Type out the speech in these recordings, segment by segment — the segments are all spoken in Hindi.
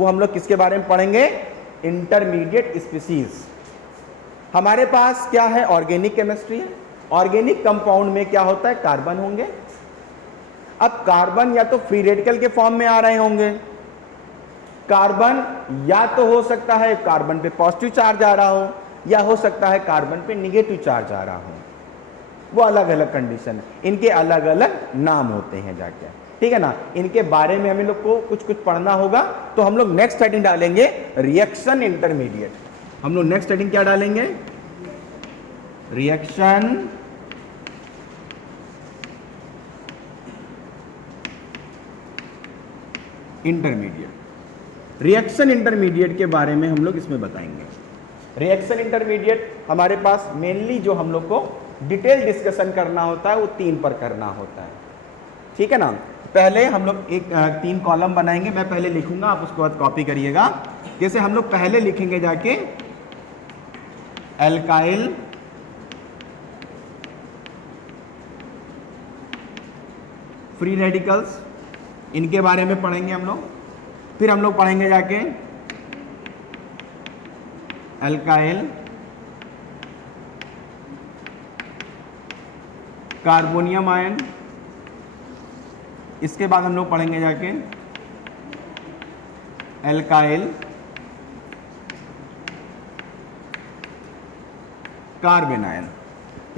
वो हम लोग किसके बारे में पढ़ेंगे, इंटरमीडिएट स्पीसीज। हमारे पास क्या है, ऑर्गेनिक केमिस्ट्री है। ऑर्गेनिक कंपाउंड में क्या होता है, कार्बन होंगे। अब कार्बन या तो फ्री रेडिकल के फॉर्म में आ रहे होंगे, कार्बन या तो हो सकता है कार्बन पे पॉजिटिव चार्ज आ रहा हो, या हो सकता है कार्बन पे निगेटिव चार्ज आ रहा हो। वो अलग अलग कंडीशन है, इनके अलग अलग नाम होते हैं जाके, ठीक है ना। इनके बारे में हम लोग को कुछ कुछ पढ़ना होगा। तो हम लोग नेक्स्ट हेडिंग डालेंगे रिएक्शन इंटरमीडिएट। हम लोग नेक्स्ट हेडिंग क्या डालेंगे, रिएक्शन इंटरमीडिएट। रिएक्शन इंटरमीडिएट के बारे में हम लोग इसमें बताएंगे। रिएक्शन इंटरमीडिएट हमारे पास मेनली जो हम लोग को डिटेल डिस्कशन करना होता है वो 3 पर करना होता है, ठीक है ना। पहले हम लोग एक 3 कॉलम बनाएंगे, मैं पहले लिखूंगा, आप उसके बाद कॉपी करिएगा। जैसे हम लोग पहले लिखेंगे जाके एल्काइल फ्री रेडिकल्स, इनके बारे में पढ़ेंगे हम लोग। फिर हम लोग पढ़ेंगे जाके एल्काइल कार्बोनियम आयन, इसके बाद हम लोग पढ़ेंगे जाके एल्काइल कार्बन आयन।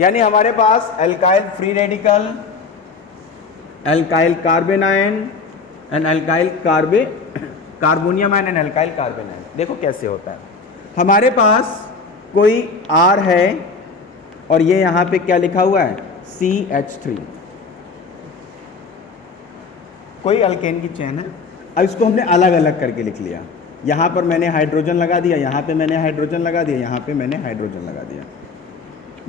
यानी हमारे पास alkyl free radical, alkyl carbanion and alkyl carbonium ion and alkyl carbanion. देखो कैसे होता है, हमारे पास कोई R है और ये यहां पे क्या लिखा हुआ है, CH3, कोई अल्केन की चेन है। अब इसको हमने अलग अलग करके लिख लिया, यहां पर मैंने हाइड्रोजन लगा दिया, यहां पे मैंने हाइड्रोजन लगा दिया, यहां पे मैंने हाइड्रोजन लगा दिया।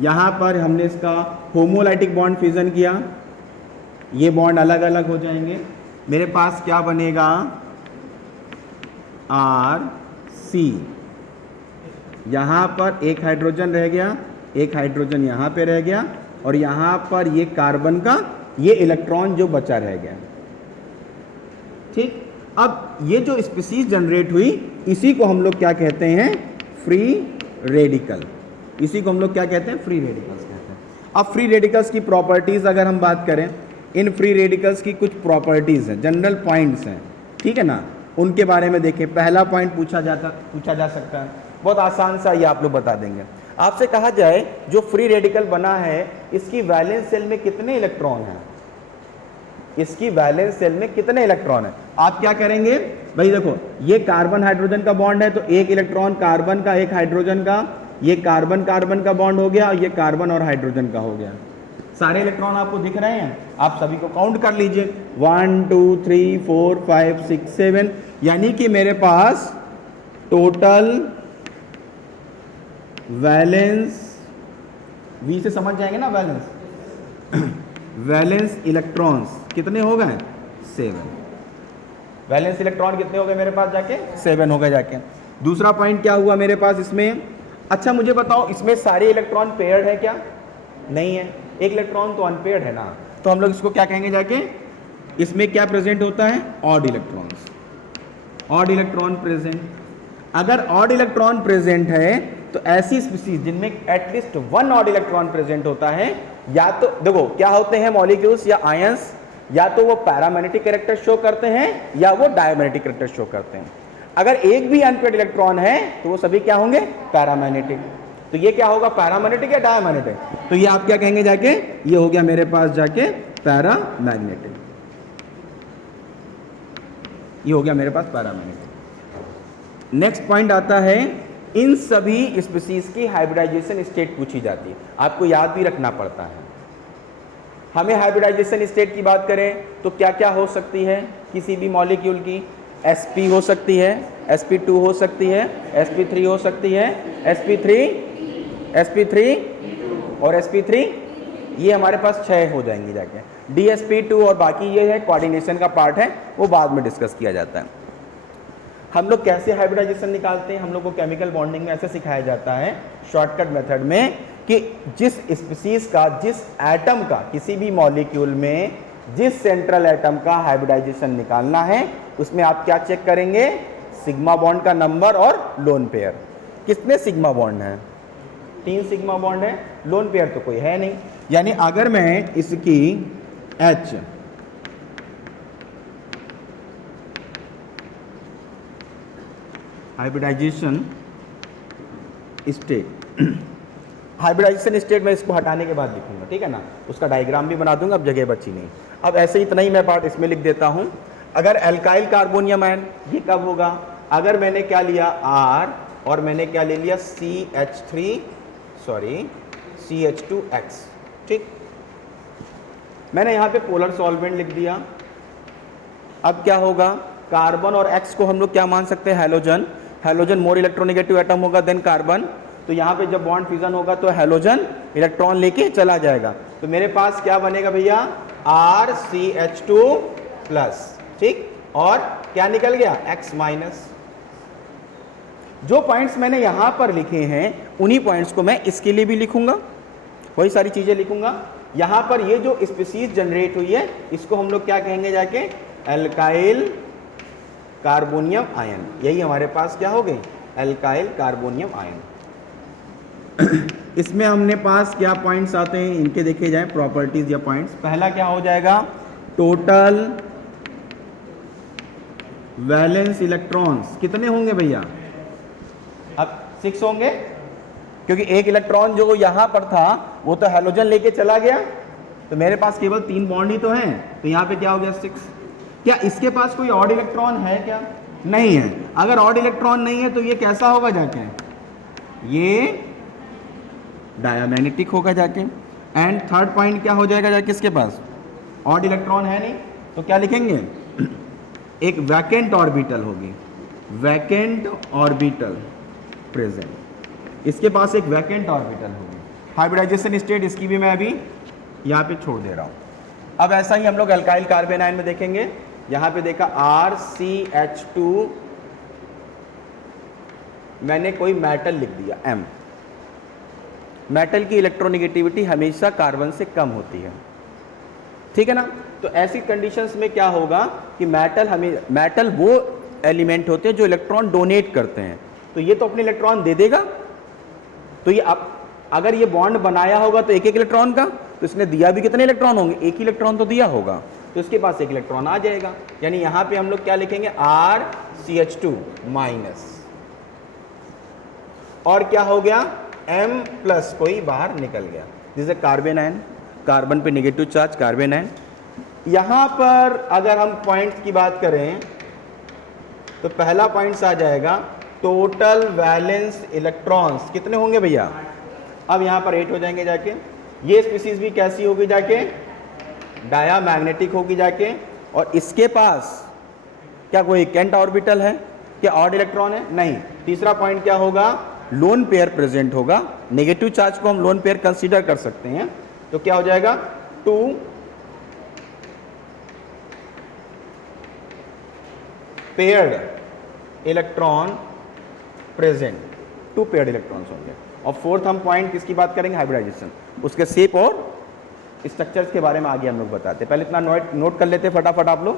यहां पर हमने इसका होमोलाइटिक बॉन्ड फ्यूजन किया, ये बॉन्ड अलग अलग हो जाएंगे। मेरे पास क्या बनेगा, RC, यहां पर एक हाइड्रोजन रह गया, एक हाइड्रोजन यहां पे रह गया, और यहां पर ये कार्बन का ये इलेक्ट्रॉन जो बचा रह गया, ठीक। अब ये जो स्पीसीज जनरेट हुई, इसी को हम लोग क्या कहते हैं, फ्री रेडिकल। इसी को हम लोग क्या कहते हैं, फ्री रेडिकल्स कहते हैं। अब फ्री रेडिकल्स की प्रॉपर्टीज अगर हम बात करें, इन फ्री रेडिकल्स की कुछ प्रॉपर्टीज हैं, जनरल पॉइंट्स हैं, ठीक है ना। उनके बारे में देखें। पहला पॉइंट पूछा जा सकता है, बहुत आसान सा, ये आप लोग बता देंगे। आपसे कहा जाए जो फ्री रेडिकल बना है, इसकी वैलेंस शेल में कितने इलेक्ट्रॉन हैं, इसकी वैलेंस शेल में कितने इलेक्ट्रॉन है, आप क्या करेंगे भाई, देखो ये कार्बन हाइड्रोजन का बॉन्ड है, तो एक इलेक्ट्रॉन कार्बन का, एक हाइड्रोजन का, ये कार्बन कार्बन का बॉन्ड हो गया, और ये कार्बन और हाइड्रोजन का हो गया। सारे इलेक्ट्रॉन आपको दिख रहे हैं, आप सभी को काउंट कर लीजिए, 1 2 3 4 5 6 7, यानी कि मेरे पास टोटल वैलेंस, वी से समझ जाएंगे ना, वैलेंस वैलेंस इलेक्ट्रॉन्स कितने हो गए, 7। वैलेंस इलेक्ट्रॉन कितने हो गए मेरे पास जाके, 7 हो गए जाके। दूसरा पॉइंट क्या हुआ मेरे पास इसमें, अच्छा मुझे बताओ, इसमें सारे इलेक्ट्रॉन पेयर्ड है क्या, नहीं है, एक इलेक्ट्रॉन तो अनपेयर्ड है ना, तो हम लोग इसको क्या कहेंगे जाके, इसमें क्या प्रेजेंट होता है, odd electrons, odd electron present. अगर ऑड इलेक्ट्रॉन प्रेजेंट है तो ऐसी स्पीसीज जिनमें एटलीस्ट 1 ऑड इलेक्ट्रॉन प्रेजेंट होता है, या तो देखो क्या होते हैं मॉलिक्यूल्स या आयंस, या तो वो पैरामैग्नेटिक कैरेक्टर शो करते हैं या वो डायमैग्नेटिक कैरेक्टर शो करते हैं। अगर एक भी अनपेयर्ड इलेक्ट्रॉन है तो वो सभी क्या होंगे, पैरामैग्नेटिक। तो ये क्या होगा, पैरामैग्नेटिक या डायमैग्नेटिक, तो ये आप क्या कहेंगे जाके, ये हो गया मेरे पास जाके पैरामैग्नेटिक, ये हो गया मेरे पास पैरामैग्नेटिक। नेक्स्ट पॉइंट आता है, इन सभी स्पीसीज की हाइब्रिडाइजेशन स्टेट पूछी जाती है, आपको याद भी रखना पड़ता है। हमें हाइब्रिडाइजेशन स्टेट की बात करें तो क्या क्या हो सकती है किसी भी मॉलिक्यूल की, sp हो सकती है, sp2 हो सकती है, sp3 हो सकती है, sp3 और sp3, ये हमारे पास 6 हो जाएंगे जाके। dsp2 और बाकी ये है कोऑर्डिनेशन का पार्ट है, वो बाद में डिस्कस किया जाता है। हम लोग कैसे हाइब्रिडाइजेशन निकालते हैं, हम लोग को केमिकल बॉन्डिंग में ऐसे सिखाया जाता है शॉर्टकट मेथड में, कि जिस स्पीसीज का, जिस एटम का, किसी भी मॉलिक्यूल में जिस सेंट्रल एटम का हाइब्रिडाइजेशन निकालना है, उसमें आप क्या चेक करेंगे, सिग्मा बॉन्ड का नंबर और लोन पेयर। कितने सिग्मा बॉन्ड हैं? 3 सिग्मा बॉन्ड है, लोन पेयर तो कोई है नहीं। यानी अगर मैं इसकी H hybridization state hybridization state में इसको हटाने के बाद लिखूंगा, ठीक है ना, उसका डायग्राम भी बना दूंगा, अब जगह बची नहीं। अब ऐसे इतना ही मैं पार्ट इसमें लिख देता हूं। अगर एल्काइल कार्बोनियम आयन, ये कब होगा? अगर मैंने क्या लिया R और मैंने क्या ले लिया CH2X, ठीक। मैंने यहां पे पोलर सॉल्वेंट लिख दिया। अब क्या होगा? कार्बन और X को हम लोग क्या मान सकते हैं? Halogen. Halogen more electronegative atom होगा देन कार्बन, तो यहाँ पे जब बॉन्ड फ्यूजन होगा तो हैलोजन इलेक्ट्रॉन लेके चला जाएगा। तो मेरे पास क्या बनेगा भैया? RCH2+, ठीक। और क्या निकल गया? X-। जो पॉइंट्स मैंने यहां पर लिखे हैं उन्हीं पॉइंट्स को मैं इसके लिए भी लिखूंगा, वही सारी चीजें लिखूंगा। यहां पर ये जो स्पीसीज जनरेट हुई है इसको हम लोग क्या कहेंगे जाके? Alkyl carbonium ion. यही हमारे पास क्या हो गई? Alkyl carbonium ion. इसमें हमने पास क्या पॉइंट्स आते हैं इनके देखे जाए, प्रॉपर्टीज या पॉइंट्स। पहला क्या हो जाएगा? टोटल वैलेंस इलेक्ट्रॉन्स कितने होंगे भैया? अब 6 होंगे, क्योंकि एक इलेक्ट्रॉन जो यहां पर था वो तो हैलोजन लेके चला गया, तो मेरे पास केवल 3 बॉन्ड ही तो हैं, तो यहां पे क्या हो गया? 6। क्या इसके पास कोई ऑड इलेक्ट्रॉन है क्या? नहीं है। अगर ऑड इलेक्ट्रॉन नहीं है तो ये कैसा होगा जाके? ये डायमैग्नेटिक होगा जाके। एंड थर्ड पॉइंट क्या हो जाएगा जाके? इसके पास ऑड इलेक्ट्रॉन है नहीं, तो क्या लिखेंगे? एक वैकेंट ऑर्बिटल होगी, वैकेंट ऑर्बिटल प्रेजेंट। इसके पास एक वैकेंट ऑर्बिटल होगी। हाइब्रिडाइजेशन स्टेट इसकी भी मैं अभी यहाँ पे छोड़ दे रहा हूँ। अब ऐसा ही हम लोग अल्काइल कार्बन आयन में देखेंगे। यहाँ पे देखा RCH2, मैंने कोई मेटल लिख दिया M। मेटल की इलेक्ट्रोनेगेटिविटी हमेशा कार्बन से कम होती है, ठीक है ना। तो ऐसी कंडीशंस में क्या होगा कि मेटल वो एलिमेंट होते हैं जो इलेक्ट्रॉन डोनेट करते हैं, तो ये तो अपने इलेक्ट्रॉन दे देगा। तो ये अगर ये बॉन्ड बनाया होगा तो एक इलेक्ट्रॉन का, तो इसने दिया भी कितने इलेक्ट्रॉन होंगे? एक ही इलेक्ट्रॉन तो दिया होगा, तो इसके पास एक इलेक्ट्रॉन आ जाएगा। यानी यहां पे हम लोग क्या लिखेंगे? RCH2-। और क्या हो गया? M+ कोई बाहर निकल गया, जैसे कार्बन आयन, कार्बन पे नेगेटिव चार्ज कार्बन आयन। यहां पर अगर हम पॉइंट्स की बात करें तो पहला पॉइंट्स आ जाएगा टोटल वैलेंस इलेक्ट्रॉन्स कितने होंगे भैया? अब यहां पर 8 हो जाएंगे जाके। ये स्पीसीज भी कैसी होगी जाके? डायामैग्नेटिक होगी जाके। और इसके पास क्या कोई वैकेंट ऑर्बिटल है? क्या ऑड इलेक्ट्रॉन है? नहीं। तीसरा पॉइंट क्या होगा? लोन पेयर प्रेजेंट होगा। नेगेटिव चार्ज को हम लोन पेयर कंसीडर कर सकते हैं, तो क्या हो जाएगा? 2 paired electron present, 2 paired electrons होंगे। और फोर्थ हम पॉइंट किसकी बात करेंगे? हाइब्रिडाइजेशन। उसके शेप और स्ट्रक्चर्स के बारे में आगे हम लोग बताते हैं। पहले इतना नोट कर लेते हैं फटाफट आप लोग।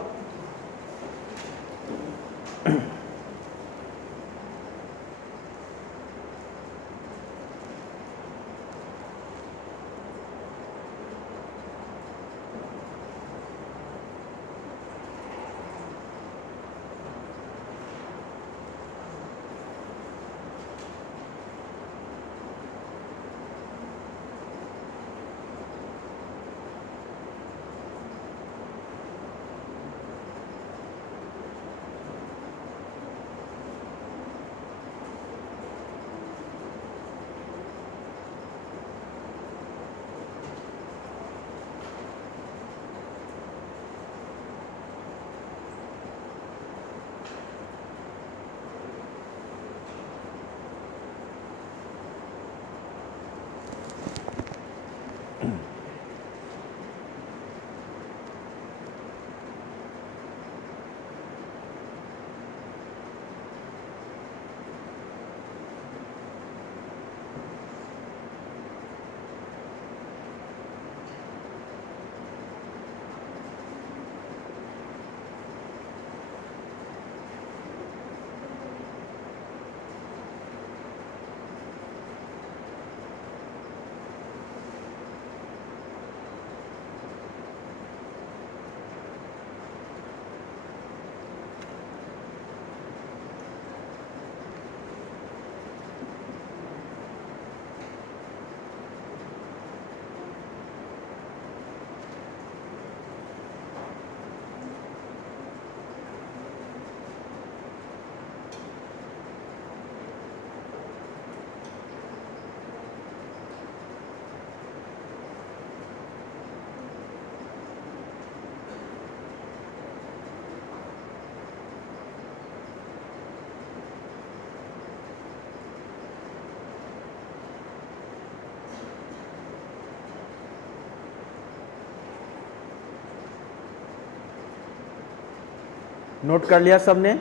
नोट कर लिया सबने?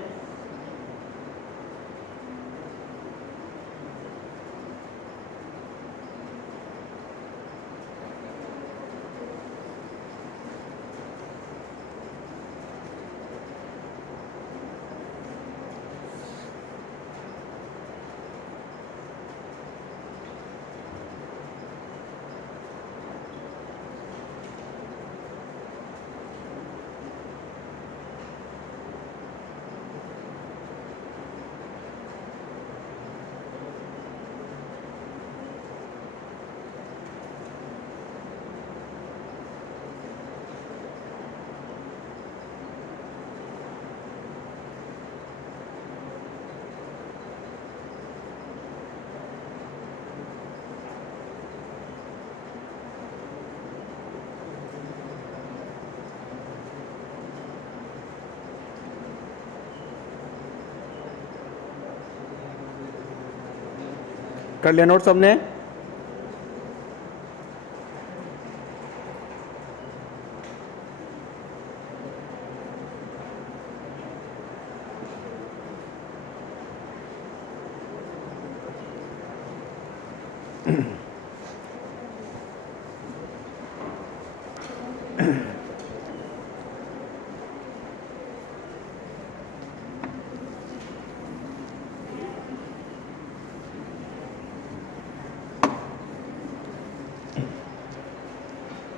कर लिया नोट सबने?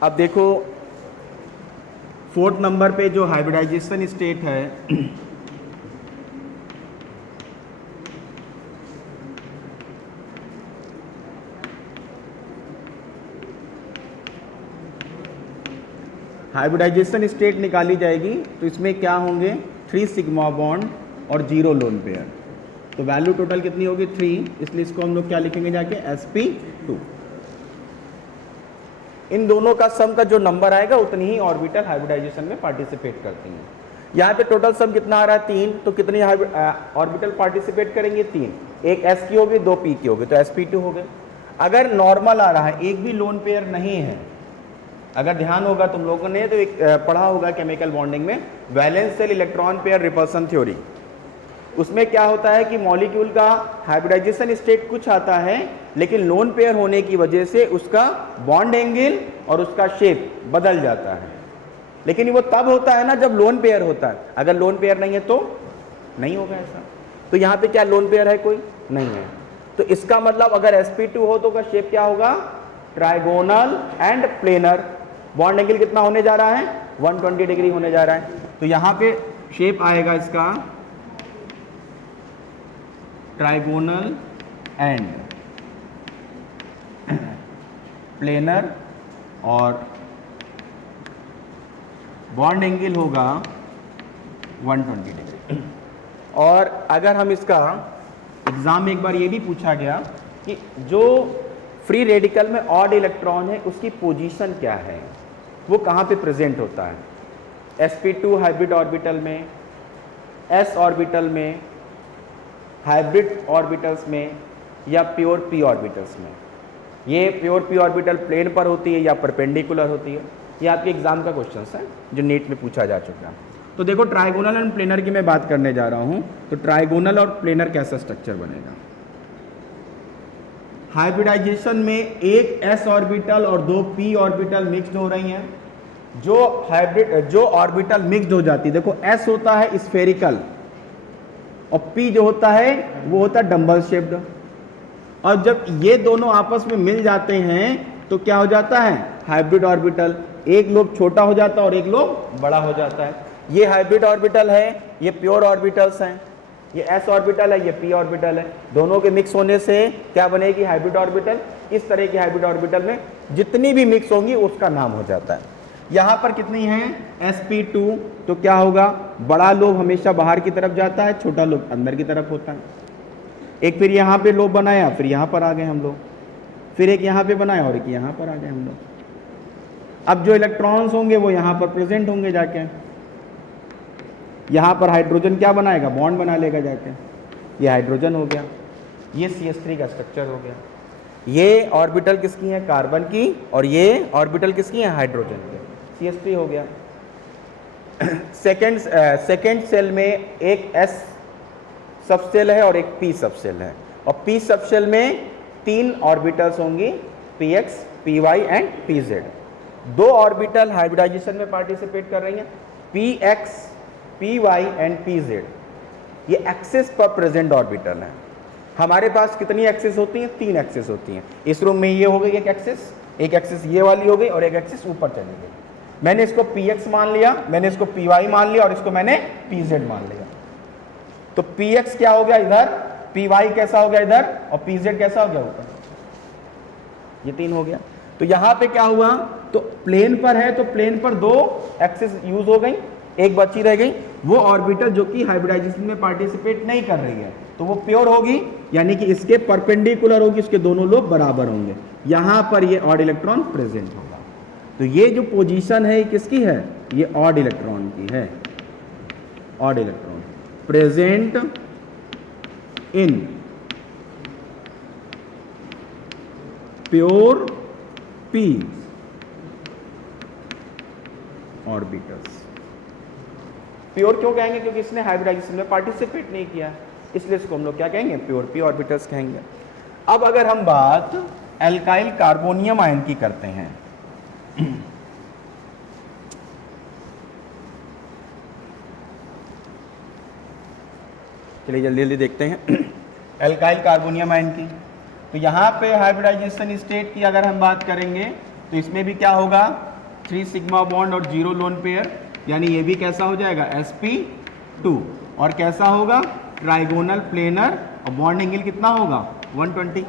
अब देखो 4th नंबर पे जो हाइब्रिडाइजेशन स्टेट है, हाइब्रिडाइजेशन स्टेट निकाली जाएगी तो इसमें क्या होंगे 3 सिग्मा बॉन्ड और 0 लोन पेयर। तो वैल्यू टोटल कितनी होगी 3, इसलिए इसको हम लोग क्या लिखेंगे जाके sp2। इन दोनों का सम का जो नंबर आएगा उतनी ही ऑर्बिटल हाइब्रिडाइजेशन में पार्टिसिपेट करती हैं। यहाँ पे टोटल सम कितना आ रहा है 3, तो कितनी ऑर्बिटल पार्टिसिपेट करेंगे 3, एक s की होगी 2 p की होगी, तो sp2 हो गए। अगर नॉर्मल आ रहा है, एक भी लोन पेयर नहीं है, अगर ध्यान होगा तुम लोगों ने तो एक पढ़ा होगा केमिकल बॉन्डिंग में valence shell electron pair repulsion theory, उसमें क्या होता है कि मॉलिक्यूल का हाइब्रिडाइजेशन स्टेट कुछ आता है, लेकिन लोन पेयर होने की वजह से उसका बॉन्ड एंगल और उसका शेप बदल जाता है। लेकिन वो तब होता है ना जब लोन पेयर होता है, अगर लोन पेयर नहीं है तो नहीं होगा ऐसा। तो यहाँ पे क्या लोन पेयर है, कोई नहीं है, तो इसका मतलब अगर sp2 हो तो उसका शेप क्या होगा, trigonal and planar. Bond angle कितना होने जा रहा है 120 डिग्री होने जा रहा है, तो यहाँ पे शेप आएगा इसका ट्राइगोनल एंड प्लेनर और बॉन्ड एंगल होगा 120 डिग्री। और अगर हम इसका एग्जाम में एक बार ये भी पूछा गया कि जो फ्री रेडिकल में ऑड इलेक्ट्रॉन है उसकी पोजीशन क्या है, वो कहाँ पे प्रेजेंट होता है, sp2 हाइब्रिड ऑर्बिटल में, s ऑर्बिटल में, हाइब्रिड ऑर्बिटल्स में, या प्योर p ऑर्बिटल्स में। ये प्योर p ऑर्बिटल प्लेन पर होती है या परपेंडिकुलर होती है, ये आपके एग्जाम का क्वेश्चन है जो नीट में पूछा जा चुका है। तो देखो ट्राइगोनल एंड प्लेनर की मैं बात करने जा रहा हूँ, तो ट्राइगोनल और प्लेनर कैसा स्ट्रक्चर बनेगा। हाइब्रिडाइजेशन में एक s ऑर्बिटल और 2 p ऑर्बिटल मिक्स्ड हो रही हैं। जो ऑर्बिटल मिक्स्ड हो जाती है, देखो s होता है स्फेरिकल और p जो होता है वो होता है डंबल शेप्ड, और जब ये दोनों आपस में मिल जाते हैं तो क्या हो जाता है हाइब्रिड ऑर्बिटल। एक लोब छोटा हो जाता है और एक लोब बड़ा हो जाता है। ये हाइब्रिड ऑर्बिटल है, ये प्योर ऑर्बिटल्स हैं, ये s ऑर्बिटल है, ये p ऑर्बिटल है। दोनों के मिक्स होने से क्या बनेगी हाइब्रिड ऑर्बिटल। इस तरह की हाइब्रिड ऑर्बिटल में जितनी भी मिक्स होंगी उसका नाम हो जाता है। यहाँ पर कितनी है sp2, तो क्या होगा बड़ा लोब हमेशा बाहर की तरफ जाता है, छोटा लोब अंदर की तरफ होता है। एक फिर यहाँ पे लोब बनाया, फिर यहाँ पर आ गए हम लोग, फिर एक यहाँ पे बनाया और एक यहाँ पर आ गए हम लोग। अब जो इलेक्ट्रॉन्स होंगे वो यहाँ पर प्रेजेंट होंगे जाके, यहाँ पर हाइड्रोजन क्या बनाएगा बॉन्ड बना लेगा जाके, ये हाइड्रोजन हो गया, ये CH3 का स्ट्रक्चर हो गया। ये ऑर्बिटल किसकी है कार्बन की, और ये ऑर्बिटल किसकी है हाइड्रोजन की, CH3 हो गया। सेकेंड सेल में एक s सब सेल है और एक p सब सेल है, और p सब सेल में 3 ऑर्बिटल्स होंगी, px, py and pz। 2 orbital hybridization में पार्टिसिपेट कर रही हैं, px, py एंड pz। ये एक्सिस पर प्रेजेंट ऑर्बिटल है। हमारे पास कितनी एक्सिस होती हैं? 3 एक्सिस होती हैं। इस रूम में ये हो गई एक एक्सिस ये वाली हो गई, और एक एक्सिस ऊपर चली गई। मैंने इसको px मान लिया, मैंने इसको py मान लिया, और इसको मैंने pz मान लिया। तो px क्या हो गया इधर, py कैसा हो गया इधर, और pz कैसा हो गया ऊपर। ये 3 हो गया। तो यहां पे क्या हुआ, तो प्लेन पर है तो प्लेन पर 2 एक्सिस यूज हो गई, एक बची रह गई, वो ऑर्बिटल जो कि हाइब्रिडाइजेशन में पार्टिसिपेट नहीं कर रही है, तो वो प्योर होगी, यानी कि इसके परपेंडिकुलर होगी, इसके दोनों लोब बराबर होंगे। यहां पर ये ऑड इलेक्ट्रॉन प्रेजेंट होगा। तो ये जो पोजीशन है किसकी है, ये ऑड इलेक्ट्रॉन की है। Odd electron present in pure p orbitals. Pure क्यों कहेंगे, क्योंकि इसने हाइब्रिडाइजेशन में पार्टिसिपेट नहीं किया, इसलिए इसको हम लोग क्या कहेंगे, प्योर p ऑर्बिटल्स कहेंगे। अब अगर हम बात एल्काइल कार्बोनियम आयन की करते हैं, चलिए जल्दी जल्दी देखते हैं एल्काइल कार्बोनियम आयन की। तो यहाँ पे हाइब्रिडाइजेशन स्टेट की अगर हम बात करेंगे तो इसमें भी क्या होगा, 3 सिग्मा बॉन्ड और 0 लोन पेयर, यानी ये भी कैसा हो जाएगा sp2, और कैसा होगा ट्राइगोनल प्लेनर, और बॉन्ड एंगल कितना होगा 120।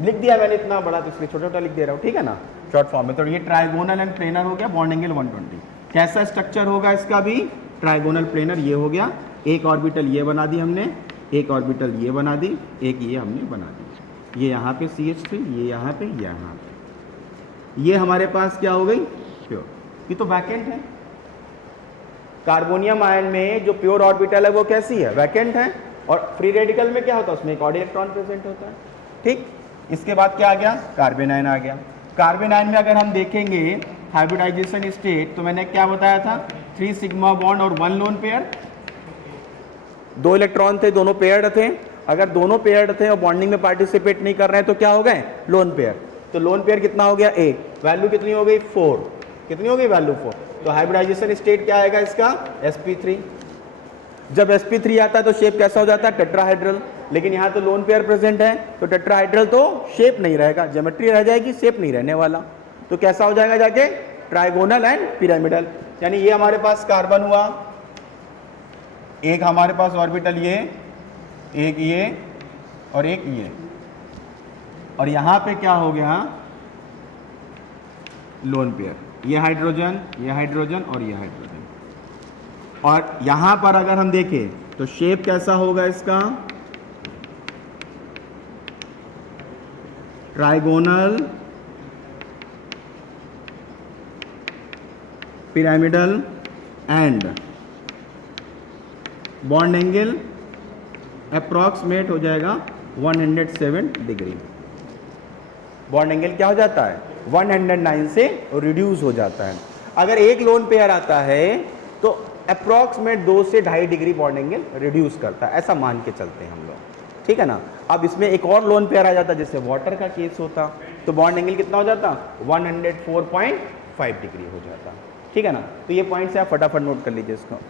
लिख दिया मैंने इतना बड़ा, तो इसलिए छोटा छोटा लिख दे रहा हूँ, ठीक है ना, शॉर्ट फॉर्म में। तो ये ट्राइगोनल एंड प्लेनर हो गया, बॉन्ड एंगल 120। कैसा स्ट्रक्चर होगा इसका भी, ट्राइगोनल प्लेनर ये हो गया, एक ऑर्बिटल ये बना दी हमने, एक ऑर्बिटल ये बना दी, एक ये हमने बना दी, ये यहाँ पे CH3, ये यहाँ पे, यहाँ पे, ये हमारे पास क्या हो गई प्योर। ये तो वैकेंट है। कार्बोनियम आयन में जो प्योर ऑर्बिटल है वो कैसी है, वैकेंट है, और फ्री रेडिकल में क्या होता है, उसमें एक ऑड इलेक्ट्रॉन प्रेजेंट होता है, ठीक। इसके बाद क्या आ गया, कार्बन आयन आ गया। कार्बन आयन में अगर हम देखेंगे हाइब्रिडाइजेशन स्टेट, तो मैंने क्या बताया था, 3 सिग्मा बॉन्ड और 1 लोन पेयर, 2 इलेक्ट्रॉन थे, दोनों पेयर्ड थे। अगर दोनों पेयर्ड थे और बॉन्डिंग में पार्टिसिपेट नहीं कर रहे हैं तो क्या हो गए, लोन पेयर। तो लोन पेयर कितना हो गया, 1, वैल्यू कितनी हो गई 4, कितनी हो गई वैल्यू 4। तो हाइब्रिडाइजेशन स्टेट क्या आएगा इसका, sp3। जब sp3 आता है तो शेप कैसा हो जाता है, टेट्राहाइड्रल। लेकिन यहाँ तो लोन पेयर प्रेजेंट है, तो टेट्राहाइड्रल तो शेप नहीं रहेगा, ज्योमेट्री रह जाएगी, शेप नहीं रहने वाला। तो कैसा हो जाएगा जाके, ट्राइगोनल एंड पिरामिडल। यानी ये हमारे पास कार्बन हुआ, एक हमारे पास ऑर्बिटल ये, एक ये, और एक ये, और यहां पे क्या हो गया, लोन पेयर, ये हाइड्रोजन, ये हाइड्रोजन, और ये हाइड्रोजन। और यहां पर अगर हम देखें तो शेप कैसा होगा इसका, trigonal, pyramidal and bond angle approximate हो जाएगा 107 डिग्री। बॉन्ड एंगल क्या हो जाता है, 109 से रिड्यूस हो जाता है। अगर एक लोन पेयर आता है तो अप्रॉक्सीमेट 2 से 2.5 डिग्री बॉन्ड एंगल रिड्यूस करता है, ऐसा मान के चलते हैं हम लोग, ठीक है ना। अब इसमें एक और लोन पेयर आ जाता, जैसे वाटर का केस होता, तो बॉन्ड एंगल कितना हो जाता, 104.5 डिग्री हो जाता, ठीक है ना। तो ये पॉइंट्स आप फटाफट नोट कर लीजिए इसको।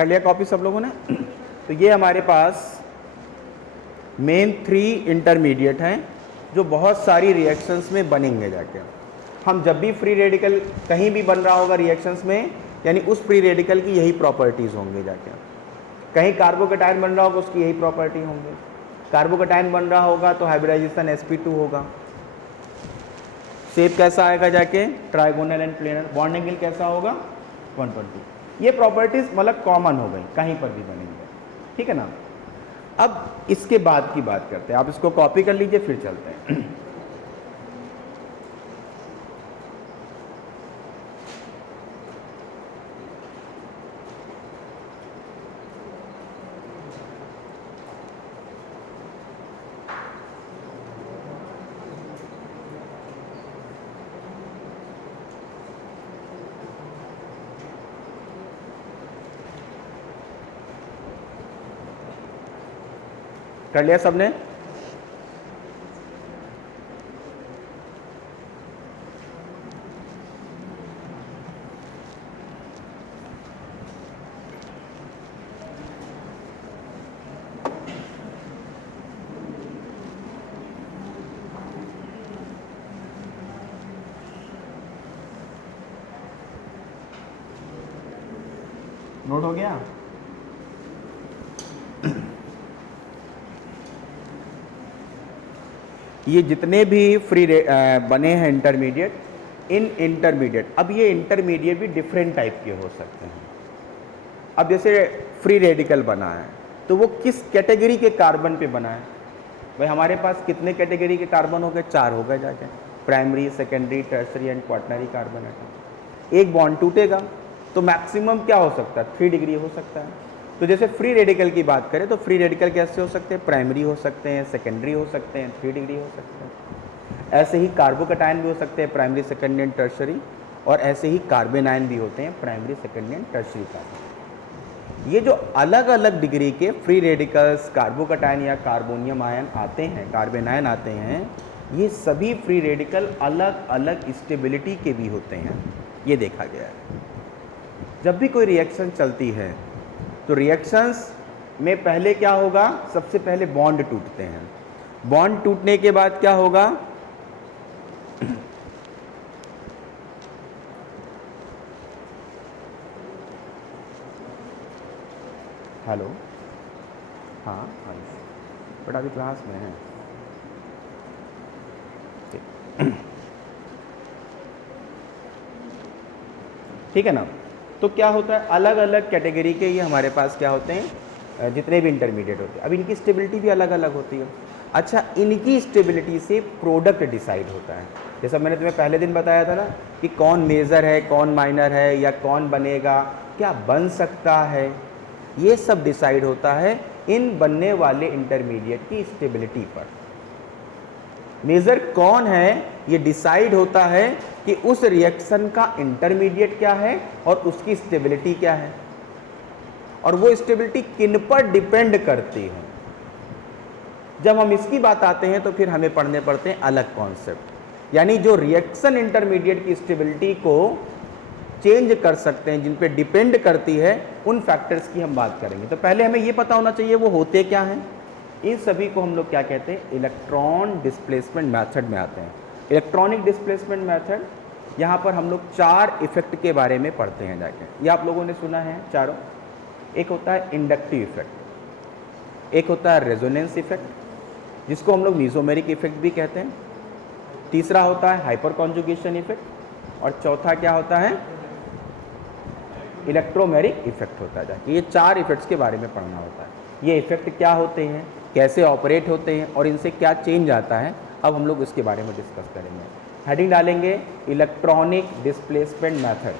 कर लिया कॉपी सब लोगों ने? तो ये हमारे पास मेन 3 इंटरमीडिएट हैं जो बहुत सारी रिएक्शंस में बनेंगे जाके। हम जब भी फ्री रेडिकल कहीं भी बन रहा होगा रिएक्शंस में, यानी उस फ्री रेडिकल की यही प्रॉपर्टीज़ होंगे जाके। कहीं कार्बोकैटायन बन रहा होगा उसकी यही प्रॉपर्टी होंगे। कार्बोकैटायन बन रहा होगा तो हाइब्रिडाइजेशन sp2 होगा। शेप कैसा आएगा जाके? Trigonal and planar. Bond angle कैसा होगा? 120। ये प्रॉपर्टीज मतलब कॉमन हो गई, कहीं पर भी बनेंगे, ठीक है ना। अब इसके बाद की बात करते हैं, आप इसको कॉपी कर लीजिए फिर चलते हैं। कर लिया सबने? नोट हो गया? ये जितने भी फ्री बने हैं इंटरमीडिएट, इन इंटरमीडिएट, अब ये इंटरमीडिएट भी डिफरेंट टाइप के हो सकते हैं। अब जैसे फ्री रेडिकल बना है तो वो किस कैटेगरी के कार्बन पे बना है? भाई हमारे पास कितने कैटेगरी के कार्बन हो गए? 4 हो गए जाके, primary, secondary, tertiary and quaternary carbon atom. एक बॉन्ड टूटेगा तो मैक्सिमम क्या हो सकता है? 3 डिग्री हो सकता है। तो जैसे फ्री रेडिकल की बात करें तो फ्री रेडिकल कैसे हो सकते हैं? प्राइमरी हो सकते हैं, सेकेंडरी हो सकते हैं, 3 डिग्री हो सकते हैं। ऐसे ही कार्बोकैटायन भी हो सकते हैं, प्राइमरी, सेकेंडरी एंड टर्शरी, और ऐसे ही कार्बेनायन भी होते हैं, primary, secondary and tertiary carbon. ये जो अलग अलग डिग्री के फ्री रेडिकल्स, कार्बोकैटायन या कार्बोनियम आयन आते हैं, कार्बेनायन आते हैं, ये सभी फ्री रेडिकल अलग अलग स्टेबिलिटी के भी होते हैं। ये देखा गया है। जब भी कोई रिएक्शन चलती है तो रिएक्शंस में पहले क्या होगा? सबसे पहले बॉन्ड टूटते हैं। बॉन्ड टूटने के बाद क्या होगा? हेलो, हाँ बट अभी क्लास में है। ठीक है ना। तो क्या होता है, अलग अलग कैटेगरी के ये हमारे पास क्या होते हैं, जितने भी इंटरमीडिएट होते हैं। अब इनकी स्टेबिलिटी भी अलग अलग होती है। अच्छा, इनकी स्टेबिलिटी से प्रोडक्ट डिसाइड होता है। जैसा मैंने तुम्हें पहले दिन बताया था ना कि कौन मेजर है, कौन माइनर है, या कौन बनेगा, क्या बन सकता है, ये सब डिसाइड होता है इन बनने वाले इंटरमीडिएट की स्टेबिलिटी पर। मेजर कौन है ये डिसाइड होता है कि उस रिएक्शन का इंटरमीडिएट क्या है और उसकी स्टेबिलिटी क्या है, और वो स्टेबिलिटी किन पर डिपेंड करती है। जब हम इसकी बात आते हैं तो फिर हमें पढ़ने पड़ते हैं अलग कॉन्सेप्ट, यानी जो रिएक्शन इंटरमीडिएट की स्टेबिलिटी को चेंज कर सकते हैं, जिन पे डिपेंड करती है, उन फैक्टर्स की हम बात करेंगे। तो पहले हमें ये पता होना चाहिए वो होते क्या हैं। इन सभी को हम लोग क्या कहते हैं? इलेक्ट्रॉन डिस्प्लेसमेंट मेथड में आते हैं। इलेक्ट्रॉनिक डिस्प्लेसमेंट मेथड, यहाँ पर हम लोग 4 इफेक्ट के बारे में पढ़ते हैं जाके। ये आप लोगों ने सुना है चारों। एक होता है इंडक्टिव इफेक्ट, एक होता है रेजोनेंस इफेक्ट जिसको हम लोग मीजोमेरिक इफेक्ट भी कहते हैं, तीसरा होता है हाइपर कॉन्जुगेशन इफेक्ट, और चौथा क्या होता है? इलेक्ट्रोमेरिक इफेक्ट होता है जाके। ये 4 इफेक्ट्स के बारे में पढ़ना होता है। ये इफेक्ट क्या होते हैं, कैसे ऑपरेट होते हैं, और इनसे क्या चेंज आता है, अब हम लोग इसके बारे में डिस्कस करेंगे। हेडिंग डालेंगे इलेक्ट्रॉनिक डिस्प्लेसमेंट मेथड।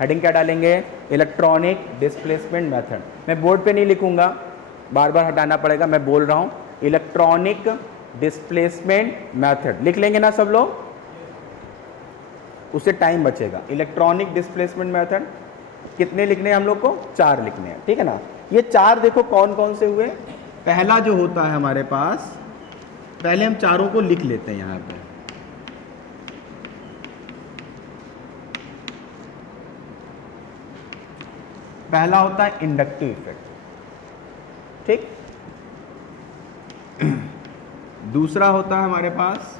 हेडिंग क्या डालेंगे? Electronic displacement method. मैं बोर्ड पे नहीं लिखूंगा, बार बार हटाना पड़ेगा, मैं बोल रहा हूँ इलेक्ट्रॉनिक डिस्प्लेसमेंट मेथड। लिख लेंगे ना सब लोग, उससे टाइम बचेगा। इलेक्ट्रॉनिक डिस्प्लेसमेंट मेथड कितने लिखने हैं हम लोग को? 4 लिखने हैं, ठीक है ना। ये 4 देखो कौन कौन से हुए। पहला जो होता है हमारे पास, पहले हम चारों को लिख लेते हैं यहाँ पे। पहला होता है इंडक्टिव इफेक्ट, ठीक। दूसरा होता है हमारे पास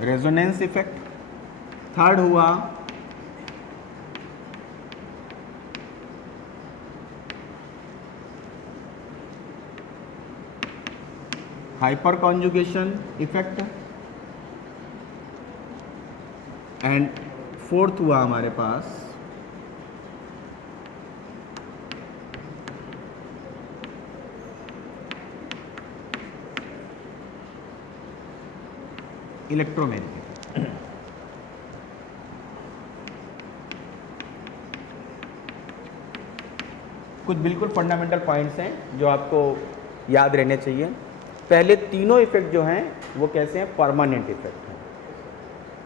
रेजोनेंस इफेक्ट। थर्ड हुआ hyper conjugation effect and fourth हुआ हमारे पास इलेक्ट्रोमैग्नेटिक। कुछ बिल्कुल फंडामेंटल पॉइंट्स हैं जो आपको याद रहने चाहिए। पहले तीनों इफेक्ट जो हैं वो कैसे हैं, परमानेंट इफेक्ट हैं।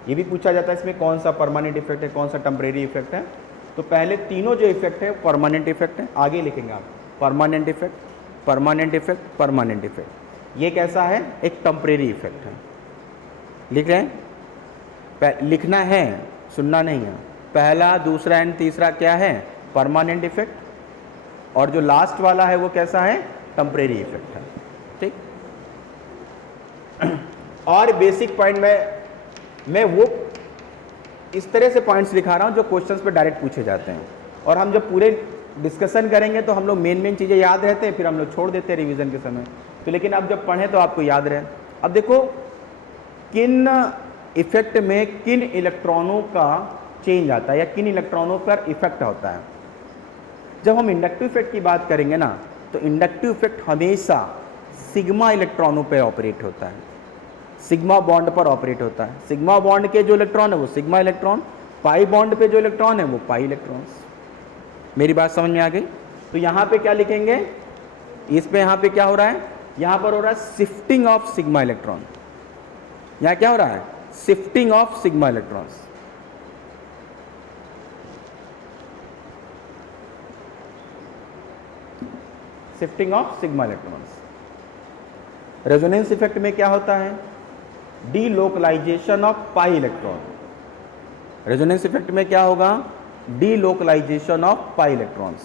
ये भी पूछा जाता है इसमें कौन सा परमानेंट इफेक्ट है, कौन सा टेम्परेरी इफेक्ट है। तो पहले तीनों जो इफेक्ट है परमानेंट इफेक्ट है। आगे लिखेंगे आप permanent effect, permanent effect, permanent effect. ये कैसा है, एक टेम्परेरी इफेक्ट है। लिख रहे हैं, लिखना है, सुनना नहीं है। पहला, दूसरा एंड तीसरा क्या है, परमानेंट इफेक्ट, और जो लास्ट वाला है वो कैसा है, टेम्परेरी इफेक्ट है, ठीक। और बेसिक पॉइंट मैं वो इस तरह से पॉइंट्स लिखा रहा हूँ जो क्वेश्चंस पे डायरेक्ट पूछे जाते हैं, और हम जब पूरे डिस्कशन करेंगे तो हम लोग मेन चीज़ें याद रहते हैं, फिर हम लोग छोड़ देते हैं रिवीजन के समय। तो लेकिन अब जब पढ़ें तो आपको याद रहे। अब देखो किन इफेक्ट में किन इलेक्ट्रॉनों का चेंज आता है या किन इलेक्ट्रॉनों पर इफेक्ट होता है। जब हम इंडक्टिव इफेक्ट की बात करेंगे ना, तो इंडक्टिव इफेक्ट हमेशा सिग्मा इलेक्ट्रॉनों पे ऑपरेट होता है, सिग्मा बॉन्ड पर ऑपरेट होता है। सिग्मा बॉन्ड के जो इलेक्ट्रॉन है वो सिग्मा इलेक्ट्रॉन, पाई बॉन्ड पे जो इलेक्ट्रॉन है वो पाई इलेक्ट्रॉन्स। मेरी बात समझ में आ गई। तो यहाँ पे क्या लिखेंगे, इस पे यहाँ पे क्या हो रहा है, यहाँ पर हो रहा है शिफ्टिंग ऑफ सिग्मा इलेक्ट्रॉन। यहाँ क्या हो रहा है, shifting of sigma electrons. Shifting of sigma electrons. Resonance effect में क्या होता है, delocalization of pi electron. Resonance effect में क्या होगा, delocalization of pi electrons.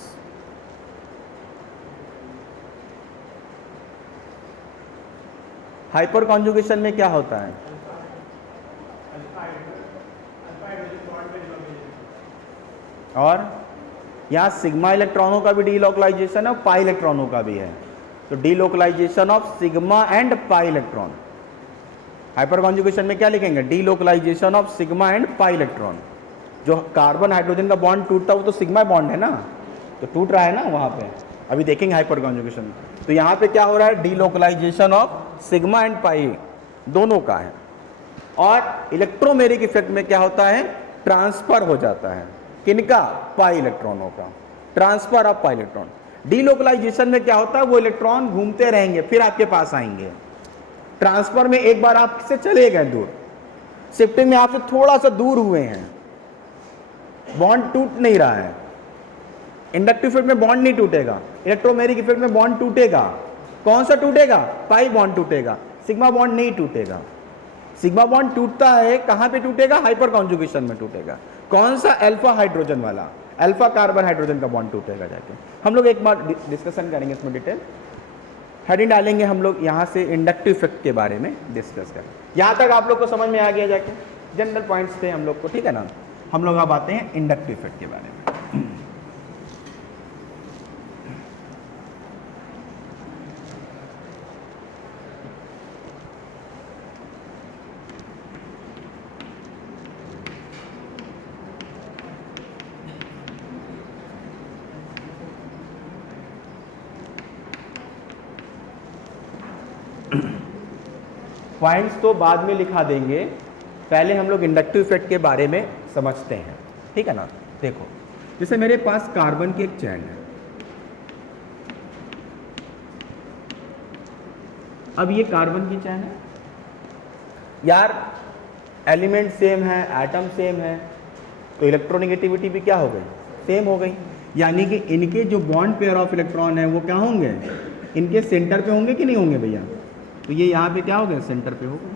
Hyperconjugation में क्या होता है, और यहाँ सिग्मा इलेक्ट्रॉनों का भी डीलोकलाइजेशन है, पाई इलेक्ट्रॉनों का भी है। तो delocalization of sigma and pi electron. Hyperconjugation में क्या लिखेंगे, delocalization of sigma and pi electron. जो कार्बन हाइड्रोजन का बॉन्ड टूटता है वो तो सिग्मा बॉन्ड है ना, तो टूट रहा है ना वहाँ पे। अभी देखेंगे हाइपर कॉन्जुगेशन में। तो यहाँ पे क्या हो रहा है, delocalization of sigma and pi दोनों का है। और इलेक्ट्रोमेरिक इफेक्ट में क्या होता है, ट्रांसफर हो जाता है, किनका, पाई इलेक्ट्रॉनों का, transfer of pi electron. Delocalization में क्या होता है, वो इलेक्ट्रॉन घूमते रहेंगे फिर आपके पास आएंगे। ट्रांसफर में एक बार आपसे चले गए दूर, शिफ्टिंग में आपसे थोड़ा सा दूर हुए हैं, बॉन्ड टूट नहीं रहा है। इंडक्टिव इफेक्ट में बॉन्ड नहीं टूटेगा, इलेक्ट्रोमेरिक इफेक्ट में बॉन्ड टूटेगा। कौन सा टूटेगा, पाई बॉन्ड टूटेगा, सिग्मा बॉन्ड नहीं टूटेगा। सिग्मा बॉन्ड टूटता है कहां पे टूटेगा, हाइपर कॉन्जुगेशन में टूटेगा। कौन सा, अल्फा हाइड्रोजन वाला, अल्फा कार्बन हाइड्रोजन का बॉन्ड टूटेगा जाके। हम लोग एक बार डिस्कशन करेंगे इसमें डिटेल, हेडिंग डालेंगे हम लोग यहाँ से इंडक्टिव इफेक्ट के बारे में डिस्कस करें। यहाँ तक आप लोग को समझ में आ गया जाके, जनरल पॉइंट्स थे हम लोग को, ठीक है ना। हम लोग अब आते हैं इंडक्टिव इफेक्ट के बारे में। पॉइंट्स तो बाद में लिखा देंगे, पहले हम लोग इंडक्टिव इफेक्ट के बारे में समझते हैं, ठीक है ना। देखो जैसे मेरे पास कार्बन की एक चैन है, अब ये कार्बन की चैन है यार, एलिमेंट सेम है, एटम सेम है, तो इलेक्ट्रोनेगेटिविटी भी क्या हो गई, सेम हो गई। यानी कि इनके जो बॉन्ड पेयर ऑफ इलेक्ट्रॉन है वो क्या होंगे, इनके सेंटर पे होंगे कि नहीं होंगे भैया। तो ये यहाँ पे क्या हो गया, सेंटर पे हो गए।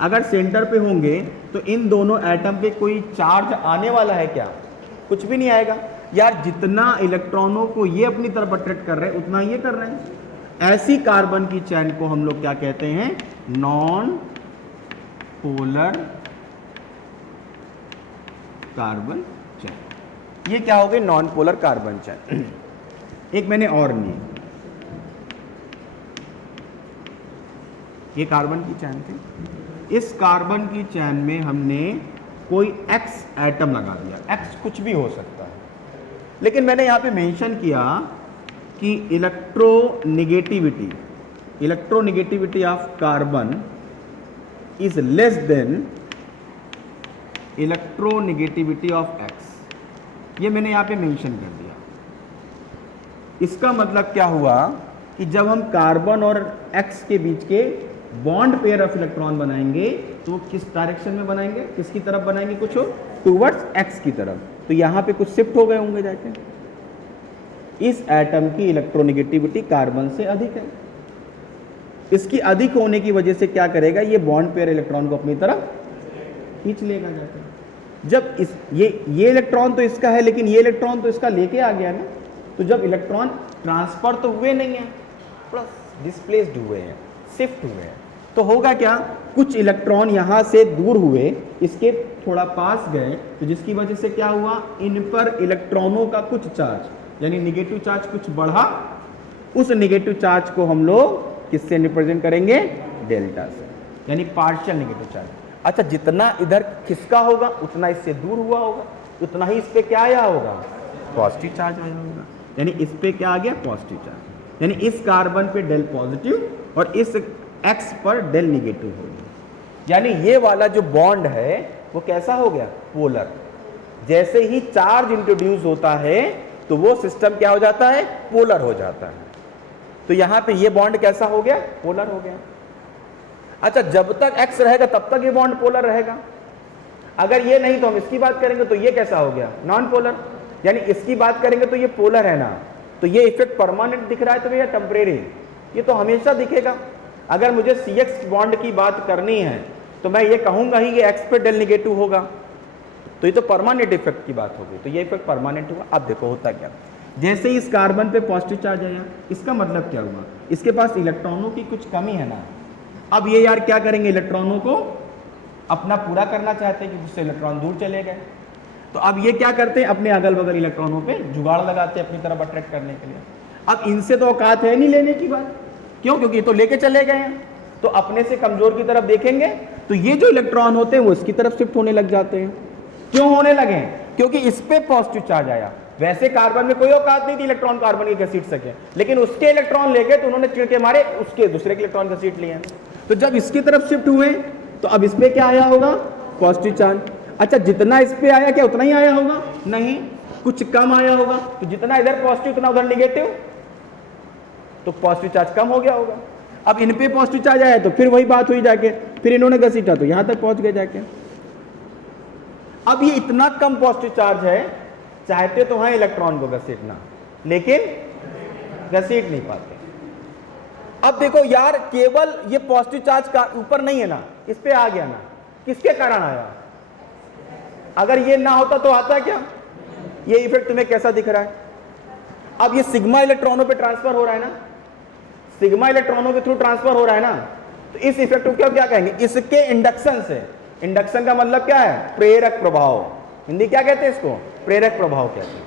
अगर सेंटर पे होंगे तो इन दोनों एटम पे कोई चार्ज आने वाला है क्या? कुछ भी नहीं आएगा यार। जितना इलेक्ट्रॉनों को ये अपनी तरफ अट्रैक्ट कर रहे हैं उतना ये कर रहे हैं। ऐसी कार्बन की चैन को हम लोग क्या कहते हैं? नॉन पोलर कार्बन चैन। ये क्या हो गई? नॉन पोलर कार्बन चैन। एक मैंने और ली, ये कार्बन की चैन थी। इस कार्बन की चैन में हमने कोई X एटम लगा दिया। X कुछ भी हो सकता है, लेकिन मैंने यहाँ पे मेंशन किया कि electronegativity of carbon is less than electronegativity of X। ये मैंने यहाँ पे मेंशन कर दिया। इसका मतलब क्या हुआ कि जब हम कार्बन और X के बीच के बॉन्ड पेयर ऑफ इलेक्ट्रॉन बनाएंगे तो वो किस डायरेक्शन में बनाएंगे? किसकी तरफ बनाएंगे? कुछ टूवर्ड्स X की तरफ। तो यहाँ पे कुछ शिफ्ट हो गए होंगे जाके। इस एटम की इलेक्ट्रोनेगेटिविटी कार्बन से अधिक है। इसकी अधिक होने की वजह से क्या करेगा? ये बॉन्ड पेयर इलेक्ट्रॉन को अपनी तरफ खींच लेगा जाके। जब ये इलेक्ट्रॉन तो इसका है, लेकिन ये इलेक्ट्रॉन तो इसका लेके आ गया ना। तो जब इलेक्ट्रॉन ट्रांसफर तो हुए नहीं है, प्लस डिस्प्लेस्ड हुए हैं, शिफ्ट हुए हैं, तो होगा क्या? कुछ इलेक्ट्रॉन यहाँ से दूर हुए, इसके थोड़ा पास गए, तो जिसकी वजह से क्या हुआ? इन पर इलेक्ट्रॉनों का कुछ चार्ज यानी निगेटिव चार्ज कुछ बढ़ा। उस निगेटिव चार्ज को हम लोग किससे रिप्रेजेंट करेंगे? डेल्टा से, यानी पार्शियल निगेटिव चार्ज। अच्छा, जितना इधर खिसका होगा उतना इससे दूर हुआ होगा, उतना ही इस पे क्या आया होगा? पॉजिटिव चार्ज आया होगा। यानी इस पे क्या आ गया? Positive charge. यानी इस कार्बन पे डेल पॉजिटिव और इस X पर डेल निगेटिव हो गया। यानी ये वाला जो बॉन्ड है वो कैसा हो गया? पोलर। जैसे ही चार्ज इंट्रोड्यूस होता है तो वो सिस्टम क्या हो जाता है? पोलर हो जाता है। तो यहां पे ये बॉन्ड कैसा हो गया? पोलर हो गया। अच्छा, जब तक X रहेगा तब तक ये बॉन्ड पोलर रहेगा। अगर ये नहीं तो हम इसकी बात करेंगे तो ये कैसा हो गया? Non polar. यानी इसकी बात करेंगे तो ये पोलर है ना, तो ये इफेक्ट परमानेंट दिख रहा है तो भैया टेम्परेरी, ये तो हमेशा दिखेगा। अगर मुझे CX बॉन्ड की बात करनी है तो मैं ये कहूंगा ही कि X पे डेल निगेटिव होगा, तो ये तो परमानेंट इफेक्ट की बात होगी। तो ये इफेक्ट परमानेंट हुआ। अब देखो होता क्या, जैसे इस कार्बन पे पॉजिटिव चार्ज आया, इसका मतलब क्या हुआ? इसके पास इलेक्ट्रॉनों की कुछ कमी है ना। अब ये यार क्या करेंगे? इलेक्ट्रॉनों को अपना पूरा करना चाहते हैं कि उससे इलेक्ट्रॉन दूर चले गए। तो अब ये क्या करते हैं? अपने अगल बगल इलेक्ट्रॉनों पे जुगाड़ लगाते हैं अपनी तरफ अट्रैक्ट करने के लिए। अब इनसे तो औकात है नहीं लेने की बात, क्यों? क्योंकि ये तो लेके चले गए हैं। तो अपने से कमजोर की तरफ देखेंगे तो ये जो इलेक्ट्रॉन होते हैं वो इसकी तरफ शिफ्ट होने लग जाते हैं। क्यों होने लगे? क्योंकि इस पे पॉजिटिव चार्ज आया। वैसे कार्बन में कोई औकात नहीं थी इलेक्ट्रॉन कार्बन की घसीट सके, लेकिन उसके इलेक्ट्रॉन लेके तो उन्होंने चिड़के मारे, उसके दूसरे के इलेक्ट्रॉन घसीट लिए। तो जब इसकी तरफ शिफ्ट हुए तो अब इस पे क्या आया होगा? Positive charge. अच्छा, जितना इस पे आया क्या उतना ही आया होगा? नहीं, कुछ कम आया होगा। तो जितना इधर पॉजिटिव उतना उधर निगेटिव, तो पॉजिटिव चार्ज कम हो गया होगा। अब इन पे पॉजिटिव चार्ज आया तो फिर वही बात हुई जाके, फिर इन्होंने घसीटा तो यहां तक पहुंच गए जाके। अब ये इतना कम पॉजिटिव चार्ज है, चाहते तो हैं इलेक्ट्रॉन को घसीटना, लेकिन घसीट नहीं पाते। अब देखो यार, केवल ये पॉजिटिव चार्ज का ऊपर नहीं है ना, इस पे आ गया ना, किसके कारण आया? अगर ये ना होता तो आता क्या? ये इफेक्ट तुम्हें कैसा दिख रहा है? अब ये सिग्मा इलेक्ट्रॉनों पे ट्रांसफर हो रहा है ना, सिग्मा इलेक्ट्रॉनों के थ्रू ट्रांसफर हो रहा है ना, तो इस इफेक्ट को क्या कहेंगे? इसके इंडक्शन से। इंडक्शन का मतलब क्या है? प्रेरक प्रभाव। हिंदी क्या कहते हैं इसको? प्रेरक प्रभाव कहते हैं।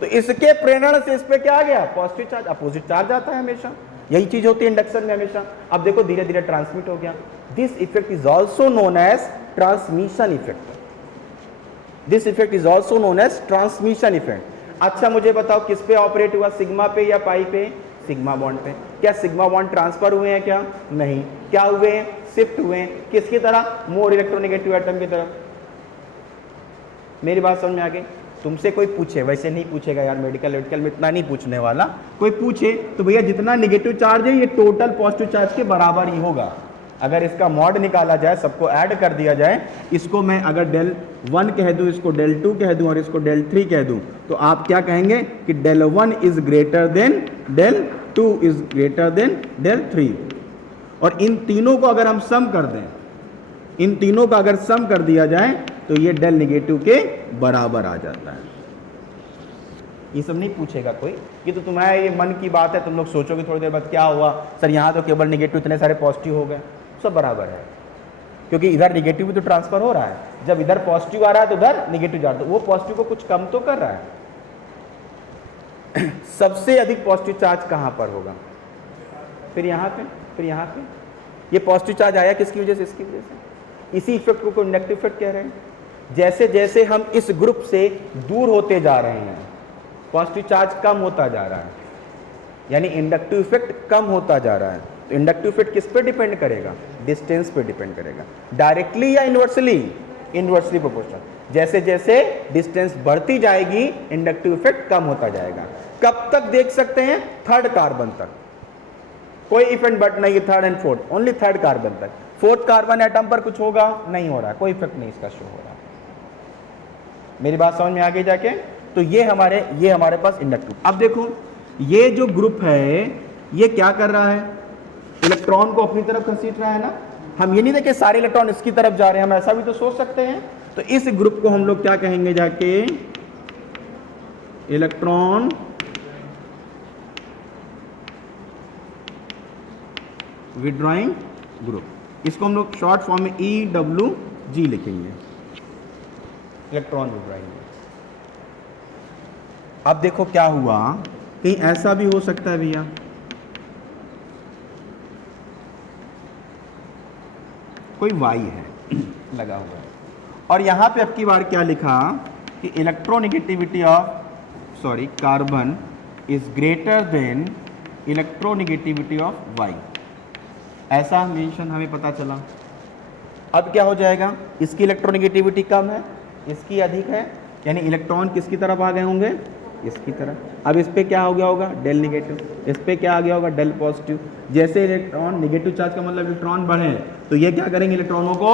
तो इसके प्रेरण से इस पे क्या आ गया? Positive charge. अपोजिट चार्ज आता है हमेशा, यही चीज होती है इंडक्शन में हमेशा। अब देखो धीरे धीरे ट्रांसमिट हो गया। This effect is also known as transmission effect. This effect is also known as transmission effect. अच्छा, मुझे बताओ किस पे ऑपरेट हुआ? सिग्मा पे या पाई पे? सिग्मा बॉन्ड पे। क्या सिग्मा बॉन्ड ट्रांसफर हुए हैं क्या? नहीं। क्या हुए हैं? शिफ्ट हुए हैं। किसकी तरह? मोर इलेक्ट्रोनेगेटिव एटम की तरफ। मेरी बात समझ में आ गई? तुमसे कोई पूछे, वैसे नहीं पूछेगा यार, मेडिकल में इतना नहीं पूछने वाला, कोई पूछे तो भैया जितना निगेटिव चार्ज है ये टोटल पॉजिटिव चार्ज के बराबर ही होगा। अगर इसका मॉड निकाला जाए, सबको ऐड कर दिया जाए, इसको मैं अगर डेल 1 कह दूं, इसको डेल 2 कह दूं और इसको डेल 3 कह दूं, तो आप क्या कहेंगे कि del 1 is greater than del 2 is greater than del 3। और इन तीनों को अगर हम सम कर दें इन तीनों का अगर सम कर दिया जाए तो ये डेल नेगेटिव के बराबर आ जाता है। ये सब नहीं पूछेगा कोई, ये तो तुम्हारा ये मन की बात है, तुम लोग सोचोगे थोड़ी देर बाद क्या हुआ सर यहाँ तो केवल नेगेटिव इतने सारे पॉजिटिव हो गए, सब बराबर है, क्योंकि इधर नेगेटिव भी तो ट्रांसफर हो रहा है, जब इधर पॉजिटिव आ रहा है तो उधर नेगेटिव जा रहा है, तो वो पॉजिटिव को कुछ कम तो कर रहा है। सबसे अधिक पॉजिटिव चार्ज कहाँ पर होगा, फिर यहाँ पे, फिर यहाँ पे। ये पॉजिटिव चार्ज आया किसकी वजह से, इसकी वजह से। इसी इफेक्ट को इंडक्टिव इफेक्ट कह रहे हैं। जैसे जैसे हम इस ग्रुप से दूर होते जा रहे हैं पॉजिटिव चार्ज कम होता जा रहा है, यानी इंडक्टिव इफेक्ट कम होता जा रहा है। तो इंडक्टिव इफेक्ट किस पे डिपेंड करेगा, डिस्टेंस पे डिपेंड करेगा, डायरेक्टली या इनवर्सली, इनवर्सली प्रोपोर्शनल। जैसे जैसे डिस्टेंस बढ़ती जाएगी इंडक्टिव इफेक्ट कम होता जाएगा। कब तक देख सकते हैं, थर्ड कार्बन तक, कोई इफेक्ट बट नहीं, third and fourth, only third carbon तक। फोर्थ कार्बन एटम पर कुछ होगा, नहीं हो रहा, कोई इफेक्ट नहीं इसका शो हो रहा। मेरी बात समझ में आगे जाके, तो ये हमारे पास इंडक्टिव। अब देखो ये जो ग्रुप है ये क्या कर रहा है, इलेक्ट्रॉन को अपनी तरफ खींच रहा है ना। हम ये नहीं देखे सारे इलेक्ट्रॉन इसकी तरफ जा रहे हैं, हम ऐसा भी तो सोच सकते हैं। तो इस ग्रुप को हम लोग क्या कहेंगे जाके, इलेक्ट्रॉन विड्रॉइंग ग्रुप। इसको हम लोग शॉर्ट फॉर्म में EWG लिखेंगे, इलेक्ट्रॉन विड्रॉइंग ग्रुप। अब देखो क्या हुआ, कहीं ऐसा भी हो सकता है भैया, कोई Y है लगा हुआ है और यहां पे अब की बार क्या लिखा कि electronegativity of carbon is greater then electronegativity of Y, ऐसा मेंशन हमें पता चला। अब क्या हो जाएगा, इसकी इलेक्ट्रोनेगेटिविटी कम है, इसकी अधिक है, यानी इलेक्ट्रॉन किसकी तरफ आ गए होंगे, इसकी तरफ। अब इस पे क्या हो गया होगा, डेल नेगेटिव, इस पे क्या आ गया होगा, डेल पॉजिटिव। जैसे इलेक्ट्रॉन नेगेटिव चार्ज का मतलब इलेक्ट्रॉन बढ़े तो ये क्या करेंगे, इलेक्ट्रॉनों को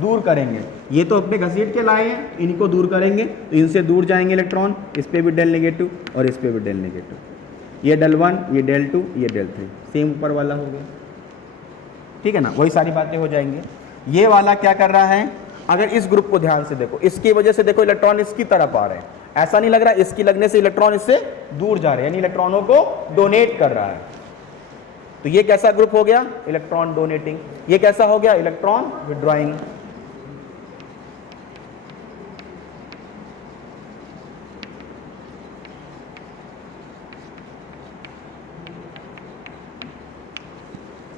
दूर करेंगे। ये तो अपने घसीट के लाए हैं, इनको दूर करेंगे तो इनसे दूर जाएंगे इलेक्ट्रॉन, इस पे भी डेल नेगेटिव और इस पे भी डेल नेगेटिव। ये डेल 1, ये डेल 2, ये डेल 3, सेम ऊपर वाला हो गया, ठीक है ना, वही सारी बातें हो जाएंगी। ये वाला क्या कर रहा है, अगर इस ग्रुप को ध्यान से देखो, इसकी वजह से देखो इलेक्ट्रॉन इसकी तरफ आ रहे हैं, ऐसा नहीं लग रहा, इसकी लगने से इलेक्ट्रॉन इससे दूर जा रहे हैं, यानी इलेक्ट्रॉनों को डोनेट कर रहा है। तो ये कैसा ग्रुप हो गया, इलेक्ट्रॉन डोनेटिंग। ये कैसा हो गया, इलेक्ट्रॉन विड्रॉइंग।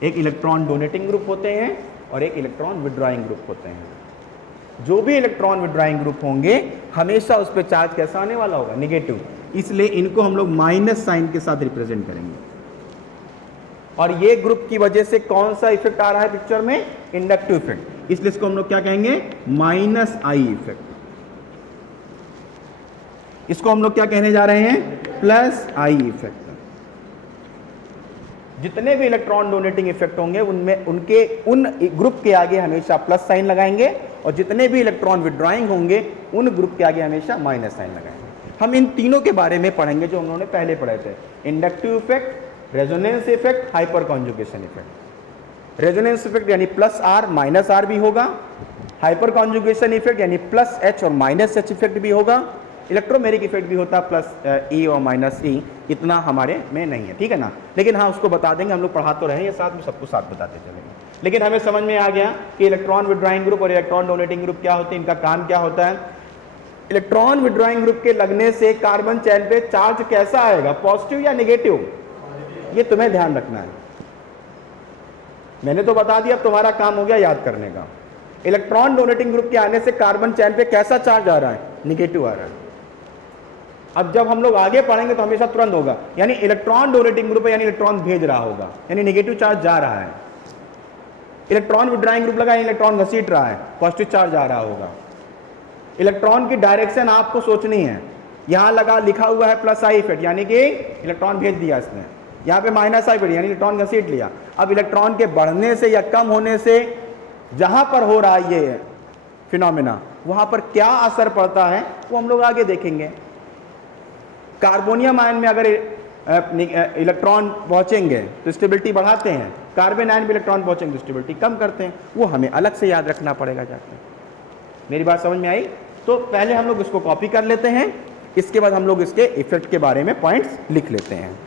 एक इलेक्ट्रॉन डोनेटिंग ग्रुप होते हैं और एक इलेक्ट्रॉन विड्रॉइंग ग्रुप होते हैं। जो भी इलेक्ट्रॉन विड्रॉइंग ग्रुप होंगे हमेशा उस पर चार्ज कैसा आने वाला होगा, नेगेटिव, इसलिए इनको हम लोग माइनस साइन के साथ रिप्रेजेंट करेंगे। और ये ग्रुप की वजह से कौन सा इफेक्ट आ रहा है पिक्चर में, इंडक्टिव इफेक्ट, इसलिए इसको हम लोग क्या कहेंगे, माइनस आई इफेक्ट। इसको हम लोग क्या कहने जा रहे हैं, प्लस आई इफेक्ट। जितने भी इलेक्ट्रॉन डोनेटिंग इफेक्ट होंगे उनमें उनके उन ग्रुप के आगे हमेशा प्लस साइन लगाएंगे और जितने भी इलेक्ट्रॉन विड्रॉइंग होंगे उन ग्रुप के आगे हमेशा माइनस साइन लगाएंगे। हम इन तीनों के बारे में पढ़ेंगे जो हम लोगों ने पहले पढ़े थे, inductive effect, resonance effect, hyper conjugation effect. Resonance effect यानी प्लस आर माइनस आर भी होगा, हाइपर कॉन्जुगेशन इफेक्ट यानी प्लस एच और माइनस एच इफेक्ट भी होगा, इलेक्ट्रोमेरिक इफेक्ट भी होता है प्लस ई और माइनस ई, इतना हमारे में नहीं है, ठीक है ना। लेकिन हाँ उसको बता देंगे, हम लोग पढ़ा तो रहे हैं साथ में, सबको साथ बताते चलेंगे। लेकिन हमें समझ में आ गया कि इलेक्ट्रॉन विड्रॉइंग ग्रुप और इलेक्ट्रॉन डोनेटिंग ग्रुप क्या होते हैं, इनका काम क्या होता है। इलेक्ट्रॉन विड्रॉइंग ग्रुप के लगने से कार्बन चेन पे चार्ज कैसा आएगा, पॉजिटिव या नेगेटिव, ये तुम्हें ध्यान रखना है। मैंने तो बता दिया, अब तुम्हारा काम हो गया याद करने का। इलेक्ट्रॉन डोनेटिंग ग्रुप के आने से कार्बन चेन पे कैसा चार्ज आ रहा है, नेगेटिव आ रहा है। अब जब हम लोग आगे पढ़ेंगे तो हमेशा तुरंत होगा, यानी इलेक्ट्रॉन डोनेटिंग ग्रुप है यानी इलेक्ट्रॉन भेज रहा होगा, यानी नेगेटिव चार्ज जा रहा है। इलेक्ट्रॉन विड्रॉइंग ग्रुप लगा, इलेक्ट्रॉन घसीट रहा है, पॉजिटिव चार्ज आ रहा होगा। इलेक्ट्रॉन की डायरेक्शन आपको सोचनी है, यहां लगा लिखा हुआ है प्लस आई इफेक्ट यानी कि इलेक्ट्रॉन भेज दिया इसने, यहाँ पे माइनस आई इफेक्ट यानी इलेक्ट्रॉन घसीट लिया। अब इलेक्ट्रॉन के बढ़ने से या कम होने से जहां पर हो रहा है ये फिनोमेना, वहां पर क्या असर पड़ता है वो हम लोग आगे देखेंगे। कार्बोनियम आयन में अगर इलेक्ट्रॉन पहुंचेंगे तो स्टेबिलिटी बढ़ाते हैं, कार्बन आयन भी इलेक्ट्रॉन पहुंचेंगे तो स्टेबिलिटी कम करते हैं। वो हमें अलग से याद रखना पड़ेगा जाके। मेरी बात समझ में आई? तो पहले हम लोग इसको कॉपी कर लेते हैं, इसके बाद हम लोग इसके इफेक्ट के बारे में पॉइंट्स लिख लेते हैं।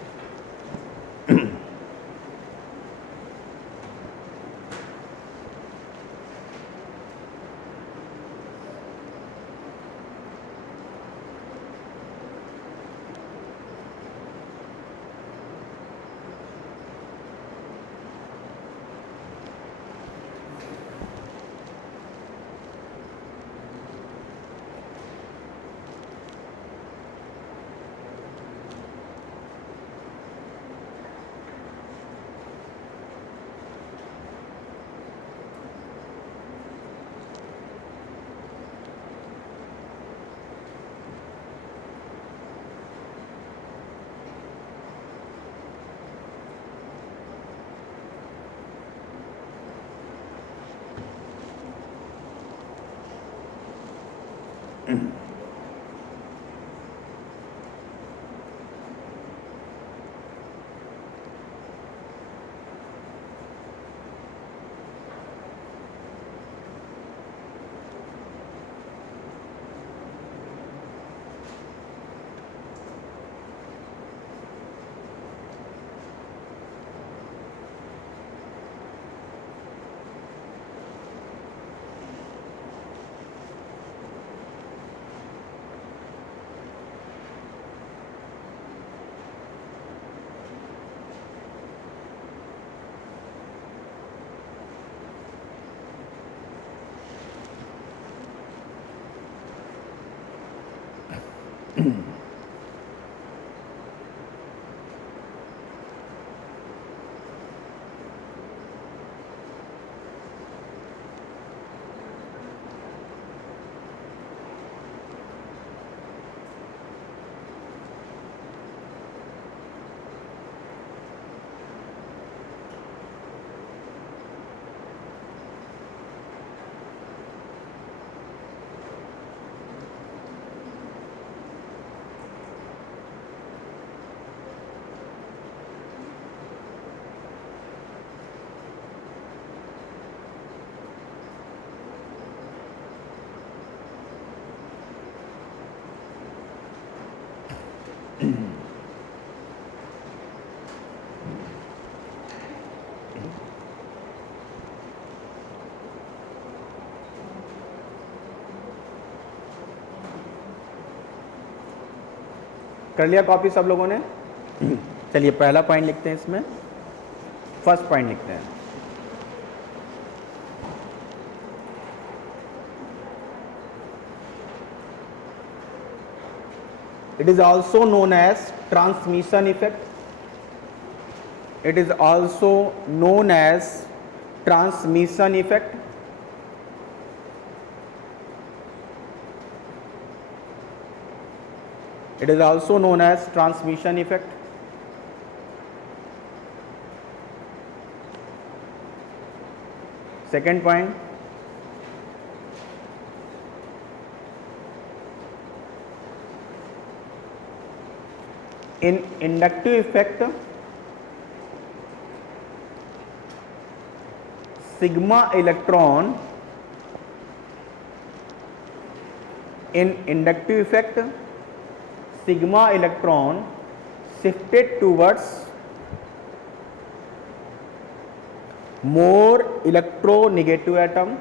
कर लिया कॉपी सब लोगों ने? चलिए पहला पॉइंट लिखते हैं, इसमें फर्स्ट पॉइंट लिखते हैं। It is also known as transmission effect. It is also known as transmission effect. It is also known as transmission effect. Second point, in inductive effect, sigma electron, in inductive effect, sigma electron shifted towards more electronegative atom,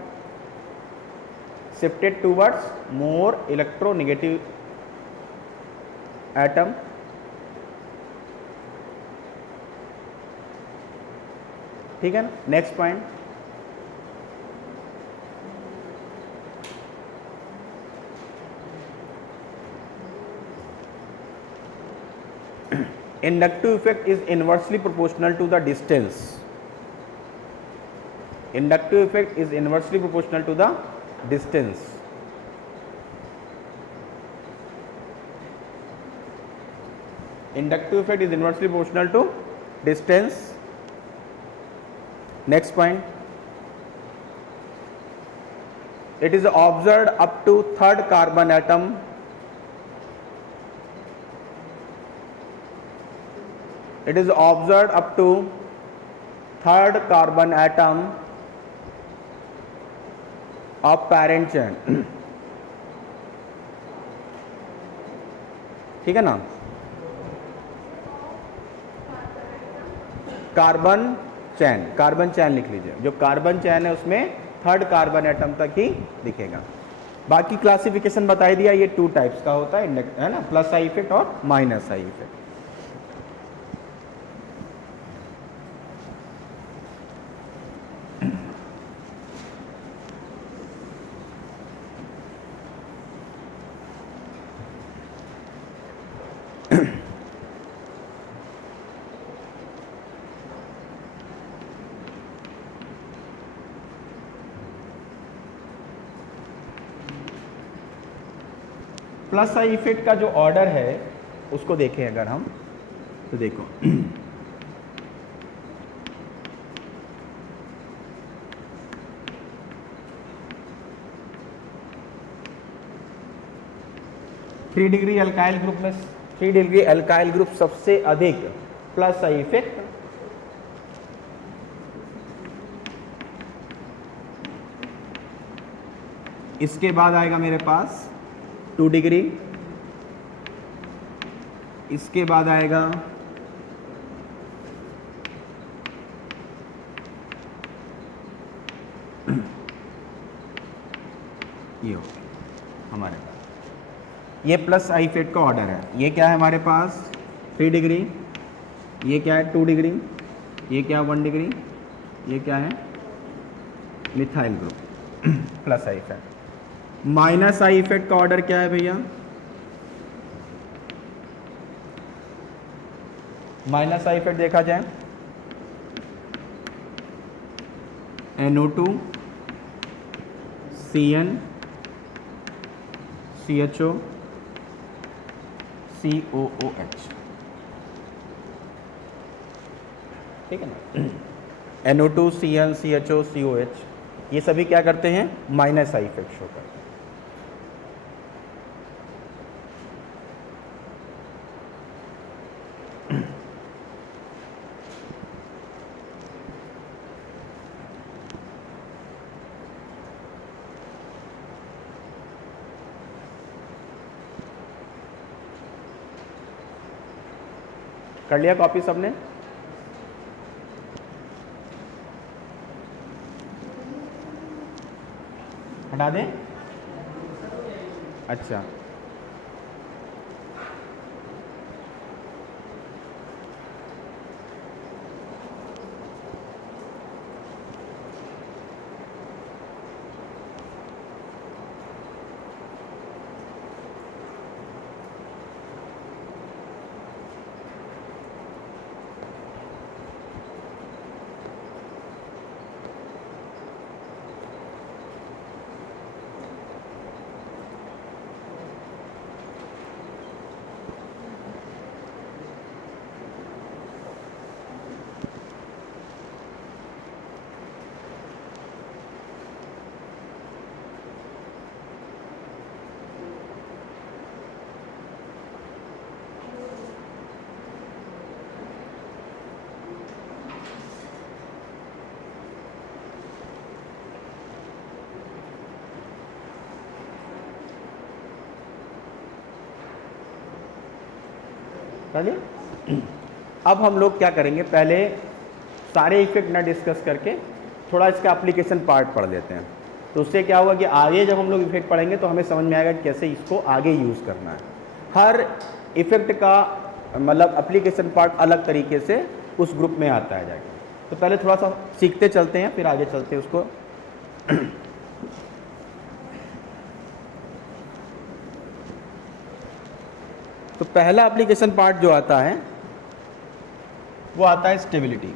shifted towards more electronegative atom. ठीक है ना? Next point, inductive effect is inversely proportional to the distance. Inductive effect is inversely proportional to the distance. Inductive effect is inversely proportional to distance. Next point, it is observed up to third carbon atom it is observed up to third carbon atom of parent chain. ठीक है ना, कार्बन चैन लिख लीजिए, जो कार्बन चैन है उसमें थर्ड कार्बन एटम तक ही दिखेगा। बाकी क्लासिफिकेशन बताई दिया, ये 2 टाइप्स का होता है ना, प्लस आई इफेक्ट और minus I effect. Plus I effect का जो ऑर्डर है उसको देखें अगर हम, तो देखो 3 डिग्री अल्काइल ग्रुप में 3 डिग्री अल्काइल ग्रुप सबसे अधिक प्लस आई इफेक्ट, इसके बाद आएगा मेरे पास 2 डिग्री, इसके बाद आएगा ये हो हमारे पास, ये प्लस आई इफेक्ट का ऑर्डर है। ये क्या है हमारे पास 3 डिग्री, ये क्या है 2 डिग्री, ये क्या है 1 डिग्री, ये क्या है methyl group plus I effect. Minus I effect का ऑर्डर क्या है भैया, माइनस आई इफेक्ट देखा जाए NO2 CN CHO COOH, ठीक है ना, NO2 CN CHO COH, ये सभी क्या करते हैं, माइनस आई इफेक्ट शो करते हैं। कर लिया कॉपी सबने? हटा दें? अच्छा, चलिए अब हम लोग क्या करेंगे, पहले सारे इफेक्ट ना डिस्कस करके थोड़ा इसका एप्लीकेशन पार्ट पढ़ लेते हैं। तो उससे क्या होगा कि आगे जब हम लोग इफेक्ट पढ़ेंगे तो हमें समझ में आएगा कि कैसे इसको आगे यूज़ करना है। हर इफेक्ट का मतलब एप्लीकेशन पार्ट अलग तरीके से उस ग्रुप में आता है जाके। तो पहले थोड़ा सा सीखते चलते हैं, फिर आगे चलते हैं उसको। तो पहला एप्लीकेशन पार्ट जो आता है वो आता है स्टेबिलिटी।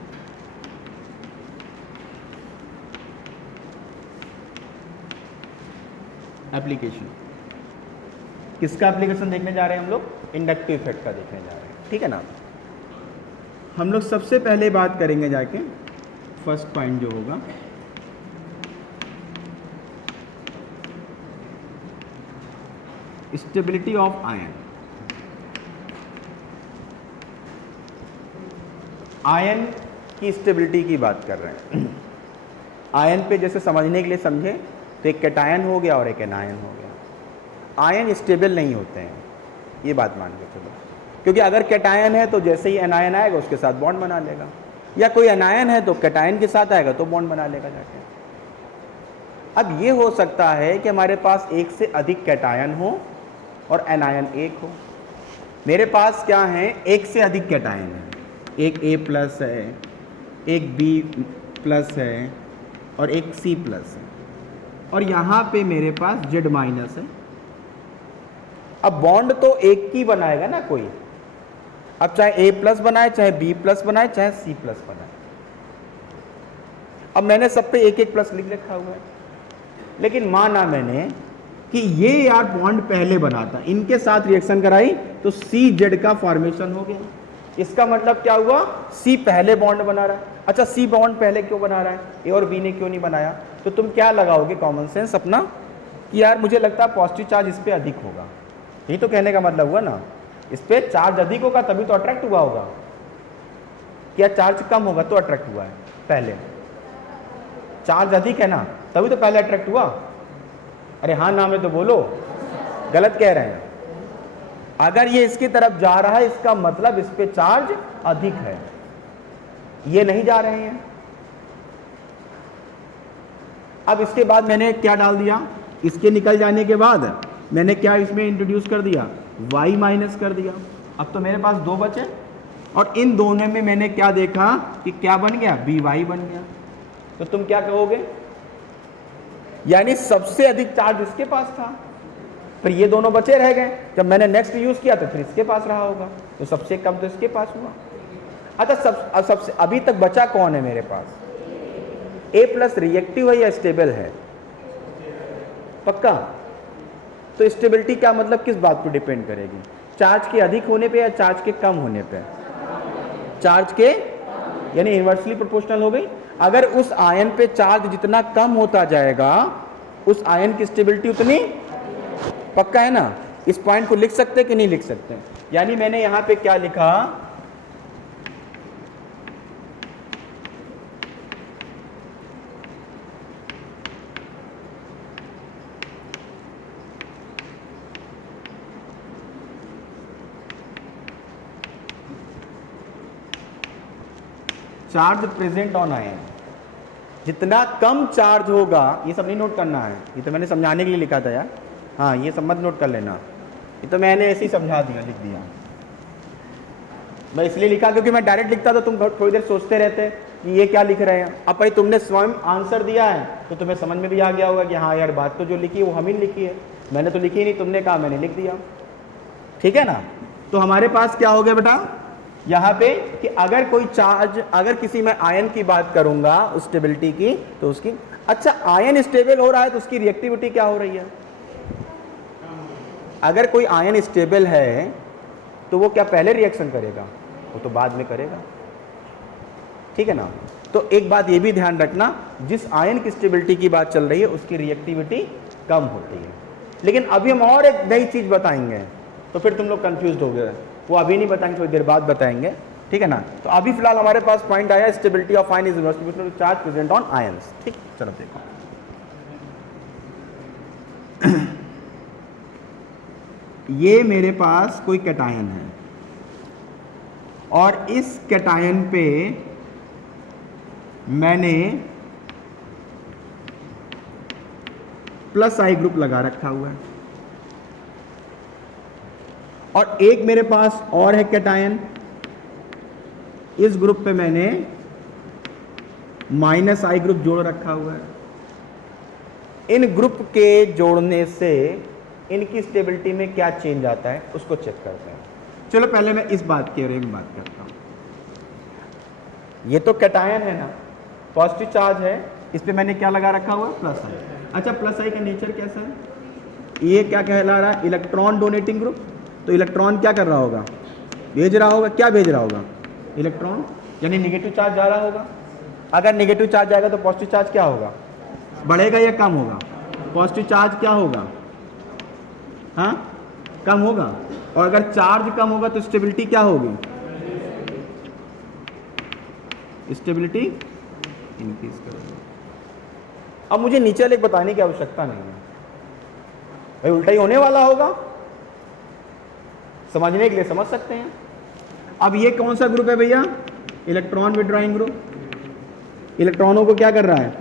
एप्लीकेशन किसका एप्लीकेशन देखने जा रहे हैं हम लोग, इंडक्टिव इफेक्ट का देखने जा रहे हैं, ठीक है ना। हम लोग सबसे पहले बात करेंगे जाके फर्स्ट पॉइंट जो होगा स्टेबिलिटी ऑफ आयन। आयन की स्टेबिलिटी की बात कर रहे हैं। आयन पे जैसे समझने के लिए समझे तो एक कैटायन हो गया और एक एनायन हो गया। आयन स्टेबल नहीं होते हैं, ये बात मान के चलो, क्योंकि अगर कैटायन है तो जैसे ही एनायन आएगा उसके साथ बॉन्ड बना लेगा, या कोई एनायन है तो कैटायन के साथ आएगा तो बॉन्ड बना लेगा जाके। अब ये हो सकता है कि हमारे पास एक से अधिक कैटायन हो और एनायन एक हो। मेरे पास क्या है, एक से अधिक कैटायन है, एक A+ है, एक B+ है और एक C+ है, और यहाँ पे मेरे पास Z- है। अब बॉन्ड तो एक ही बनाएगा ना कोई, अब चाहे A+ बनाए, चाहे B+ बनाए, चाहे C+ बनाए। अब मैंने सब पे एक प्लस लिख रखा हुआ है, लेकिन माना मैंने कि ये यार बॉन्ड पहले बना था, इनके साथ रिएक्शन कराई तो CZ का फॉर्मेशन हो गया। इसका मतलब क्या हुआ, C पहले बॉन्ड बना रहा है। अच्छा, C बॉन्ड पहले क्यों बना रहा है, A और B ने क्यों नहीं बनाया? तो तुम क्या लगाओगे कॉमन सेंस अपना कि यार मुझे लगता है पॉजिटिव चार्ज इस पे अधिक होगा। यही तो कहने का मतलब हुआ ना, इस पे चार्ज अधिक होगा तभी तो अट्रैक्ट हुआ होगा। क्या चार्ज कम होगा तो अट्रैक्ट हुआ है? पहले चार्ज अधिक है ना, तभी तो पहले अट्रैक्ट हुआ। अरे हाँ ना में तो बोलो, गलत कह रहे हैं। अगर ये इसकी तरफ जा रहा है इसका मतलब इस पे चार्ज अधिक है, ये नहीं जा रहे हैं। अब इसके बाद मैंने क्या डाल दिया, इसके निकल जाने के बाद मैंने क्या इसमें इंट्रोड्यूस कर दिया, Y- कर दिया। अब तो मेरे पास दो बचे, और इन दोनों में मैंने क्या देखा कि क्या बन गया, By बन गया। तो तुम क्या कहोगे, यानी सबसे अधिक चार्ज इसके पास था, फिर ये दोनों बचे रह गए। जब मैंने नेक्स्ट यूज किया तो फिर इसके पास रहा होगा, तो सबसे कम तो इसके पास हुआ। अच्छा, सबसे अभी तक बचा कौन है मेरे पास, A+ रिएक्टिव है या स्टेबल है? पक्का? तो स्टेबिलिटी क्या मतलब किस बात पर डिपेंड करेगी, चार्ज के अधिक होने पे या चार्ज के कम होने पे? चार्ज के, यानी इन्वर्सली प्रोपोर्शनल हो गई। अगर उस आयन पे चार्ज जितना कम होता जाएगा उस आयन की स्टेबिलिटी उतनी, पक्का है ना? इस पॉइंट को लिख सकते कि नहीं लिख सकते? यानी मैंने यहां पे क्या लिखा, चार्ज प्रेजेंट ऑन आयन, जितना कम चार्ज होगा, ये सब नहीं नोट करना है, ये तो मैंने समझाने के लिए लिखा था यार। हाँ, ये सब मत नोट कर लेना, ये तो मैंने ऐसे ही समझा दिया, लिख दिया। मैं इसलिए लिखा क्योंकि मैं डायरेक्ट लिखता तो तुम थोड़ी देर सोचते रहते कि ये क्या लिख रहे हैं। अब भाई तुमने स्वयं आंसर दिया है तो तुम्हें समझ में भी आ गया होगा कि हाँ यार बात तो जो लिखी है वो हम ही लिखी है, मैंने तो लिखी नहीं, तुमने कहा मैंने लिख दिया। ठीक है ना? तो हमारे पास क्या हो गया बेटा यहाँ पे कि अगर कोई चार्ज, अगर किसी मैं आयन की बात करूंगा उस स्टेबिलिटी की तो उसकी, अच्छा आयन स्टेबल हो रहा है तो उसकी रिएक्टिविटी क्या हो रही है? अगर कोई आयन स्टेबल है तो वो क्या पहले रिएक्शन करेगा? वो तो बाद में करेगा। ठीक है ना? तो एक बात ये भी ध्यान रखना, जिस आयन की स्टेबिलिटी की बात चल रही है उसकी रिएक्टिविटी कम होती है। लेकिन अभी हम और एक नई चीज बताएंगे तो फिर तुम लोग कंफ्यूज हो गए, वो अभी नहीं बताएंगे, थोड़ी देर बाद बताएंगे। ठीक है ना? तो अभी फिलहाल हमारे पास पॉइंट आया, stability of ion is inversely proportional to charge present on ions. ठीक, चलो देखो। ये मेरे पास कोई कैटायन है और इस कैटायन पे मैंने +I ग्रुप लगा रखा हुआ है, और एक मेरे पास और है कैटायन, इस ग्रुप पे मैंने -I ग्रुप जोड़ रखा हुआ है। इन ग्रुप के जोड़ने से इनकी स्टेबिलिटी में क्या चेंज आता है उसको चेक करते हैं। चलो पहले मैं इस बात की बात करता हूं। ये तो कैटायन है ना, पॉजिटिव चार्ज है, इस पे मैंने क्या लगा रखा हुआ, +I। अच्छा, +I का नेचर कैसा है? ये क्या कहला रहा है, इलेक्ट्रॉन डोनेटिंग ग्रुप। तो इलेक्ट्रॉन क्या कर रहा होगा, भेज रहा होगा। क्या भेज रहा होगा, इलेक्ट्रॉन, यानी निगेटिव चार्ज जा रहा होगा। अगर निगेटिव चार्ज जाएगा तो पॉजिटिव चार्ज क्या होगा, बढ़ेगा या कम होगा? पॉजिटिव चार्ज क्या होगा, हाँ कम होगा। और अगर चार्ज कम होगा तो स्टेबिलिटी क्या होगी, स्टेबिलिटी इंक्रीज करेगा। अब मुझे नीचे वाले बताने की आवश्यकता नहीं है भाई, उल्टा ही होने वाला होगा, समझने के लिए समझ सकते हैं। अब ये कौन सा ग्रुप है भैया? Electron withdrawing group. इलेक्ट्रॉनों को क्या कर रहा है?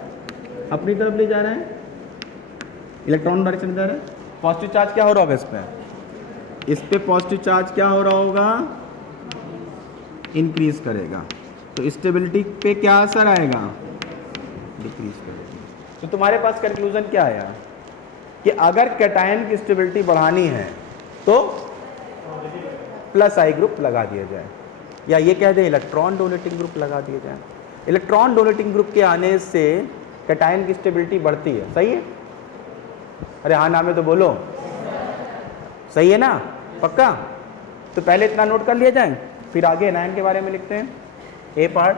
अपनी तरफ ले जा रहा है, इलेक्ट्रॉन डायरेक्शन में जा रहा है। पॉजिटिव चार्ज क्या हो रहा होगा इस पे? इस पे पॉजिटिव चार्ज क्या हो रहा होगा? इंक्रीज करेगा। तो स्टेबिलिटी पे क्या असर आएगा? डिक्रीज करेगा। तो तुम्हारे पास कंक्लूजन क्या आया कि अगर कैटायन की स्टेबिलिटी बढ़ानी है तो प्लस आई ग्रुप लगा दिया जाए, या ये कह दें इलेक्ट्रॉन डोनेटिंग ग्रुप लगा दिया जाए। इलेक्ट्रॉन डोनेटिंग ग्रुप के आने से कैटायन की स्टेबिलिटी बढ़ती है, सही है? अरे हाँ ना में तो बोलो, सही है ना? पक्का? तो पहले इतना नोट कर लिया जाए, फिर आगे एनायन के बारे में लिखते हैं। ए पार्ट,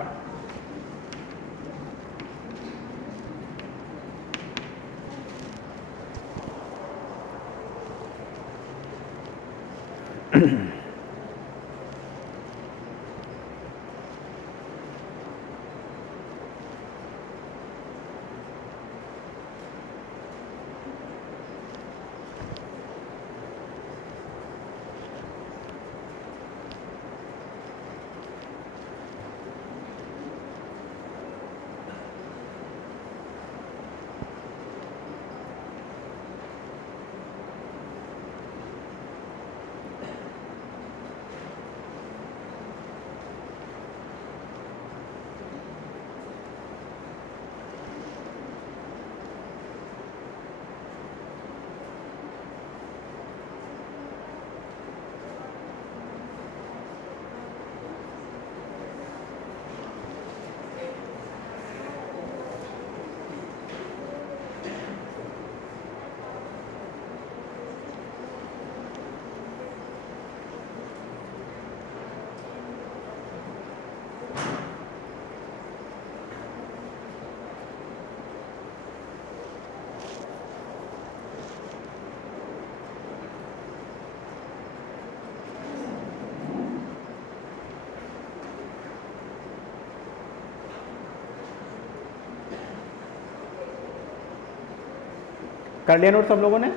कर लिया नोट सब लोगों ने?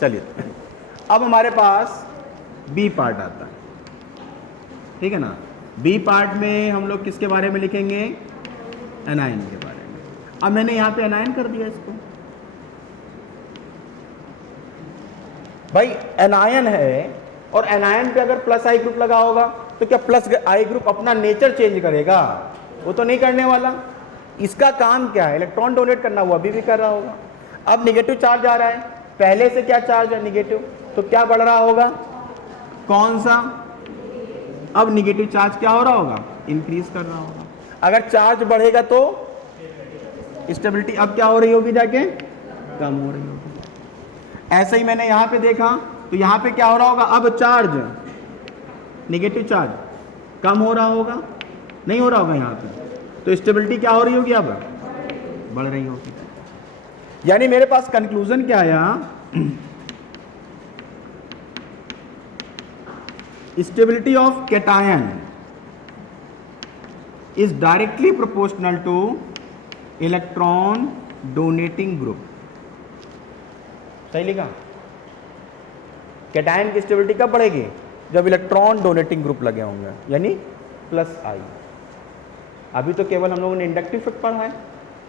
चलिए अब हमारे पास बी पार्ट आता है, ठीक है ना? बी पार्ट में हम लोग किसके बारे में लिखेंगे? एनायन के बारे में। अब मैंने यहाँ पे एनायन कर दिया इसको। भाई एनायन है और एनायन पे अगर प्लस आई ग्रुप लगा होगा तो क्या प्लस आई ग्रुप अपना नेचर चेंज करेगा? वो तो नहीं करने वाला। इसका काम क्या है? इलेक्ट्रॉन डोनेट करना, वो अभी भी कर रहा होगा। अब निगेटिव चार्ज आ रहा है, पहले से क्या चार्ज है? निगेटिव, तो क्या बढ़ रहा होगा? कौन सा? अब निगेटिव चार्ज क्या हो रहा होगा? इंक्रीज कर रहा होगा। अगर चार्ज बढ़ेगा तो स्टेबिलिटी अब क्या हो रही होगी? जाके कम हो रही होगी। ऐसे ही मैंने यहां पे देखा तो यहां पे क्या हो रहा होगा? अब चार्ज, निगेटिव चार्ज कम हो रहा होगा, नहीं हो रहा होगा यहां पे, तो स्टेबिलिटी क्या हो रही होगी? अब बढ़ रही होगी। यानी मेरे पास कंक्लूजन क्या आया? Stability of cation is directly proportional two electron donating group. सही लिखा? कैटायन की स्टेबिलिटी कब बढ़ेगी? जब इलेक्ट्रॉन डोनेटिंग ग्रुप लगे होंगे, यानी प्लस आई। अभी तो केवल हम लोगों ने इंडक्टिव इफेक्ट पढ़ा है,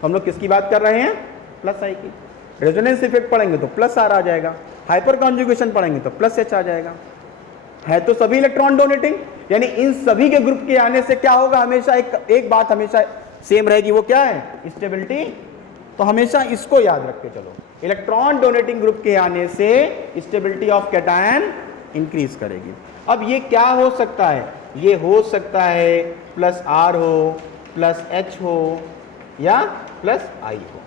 हम लोग किसकी बात कर रहे हैं? प्लस आई की। रेजोनेंस इफेक्ट पढ़ेंगे तो प्लस आर आ जाएगा, हाइपर कॉन्जुगेशन पढ़ेंगे तो प्लस एच आ जाएगा। है तो सभी इलेक्ट्रॉन डोनेटिंग, यानी इन सभी के ग्रुप के आने से क्या होगा? हमेशा एक बात हमेशा सेम रहेगी, वो क्या है? स्टेबिलिटी। तो हमेशा इसको याद रख के चलो, इलेक्ट्रॉन डोनेटिंग ग्रुप के आने से स्टेबिलिटी ऑफ कैटायन इंक्रीज करेगी। अब ये क्या हो सकता है? ये हो सकता है प्लस आर हो, प्लस एच हो, या प्लस आई हो।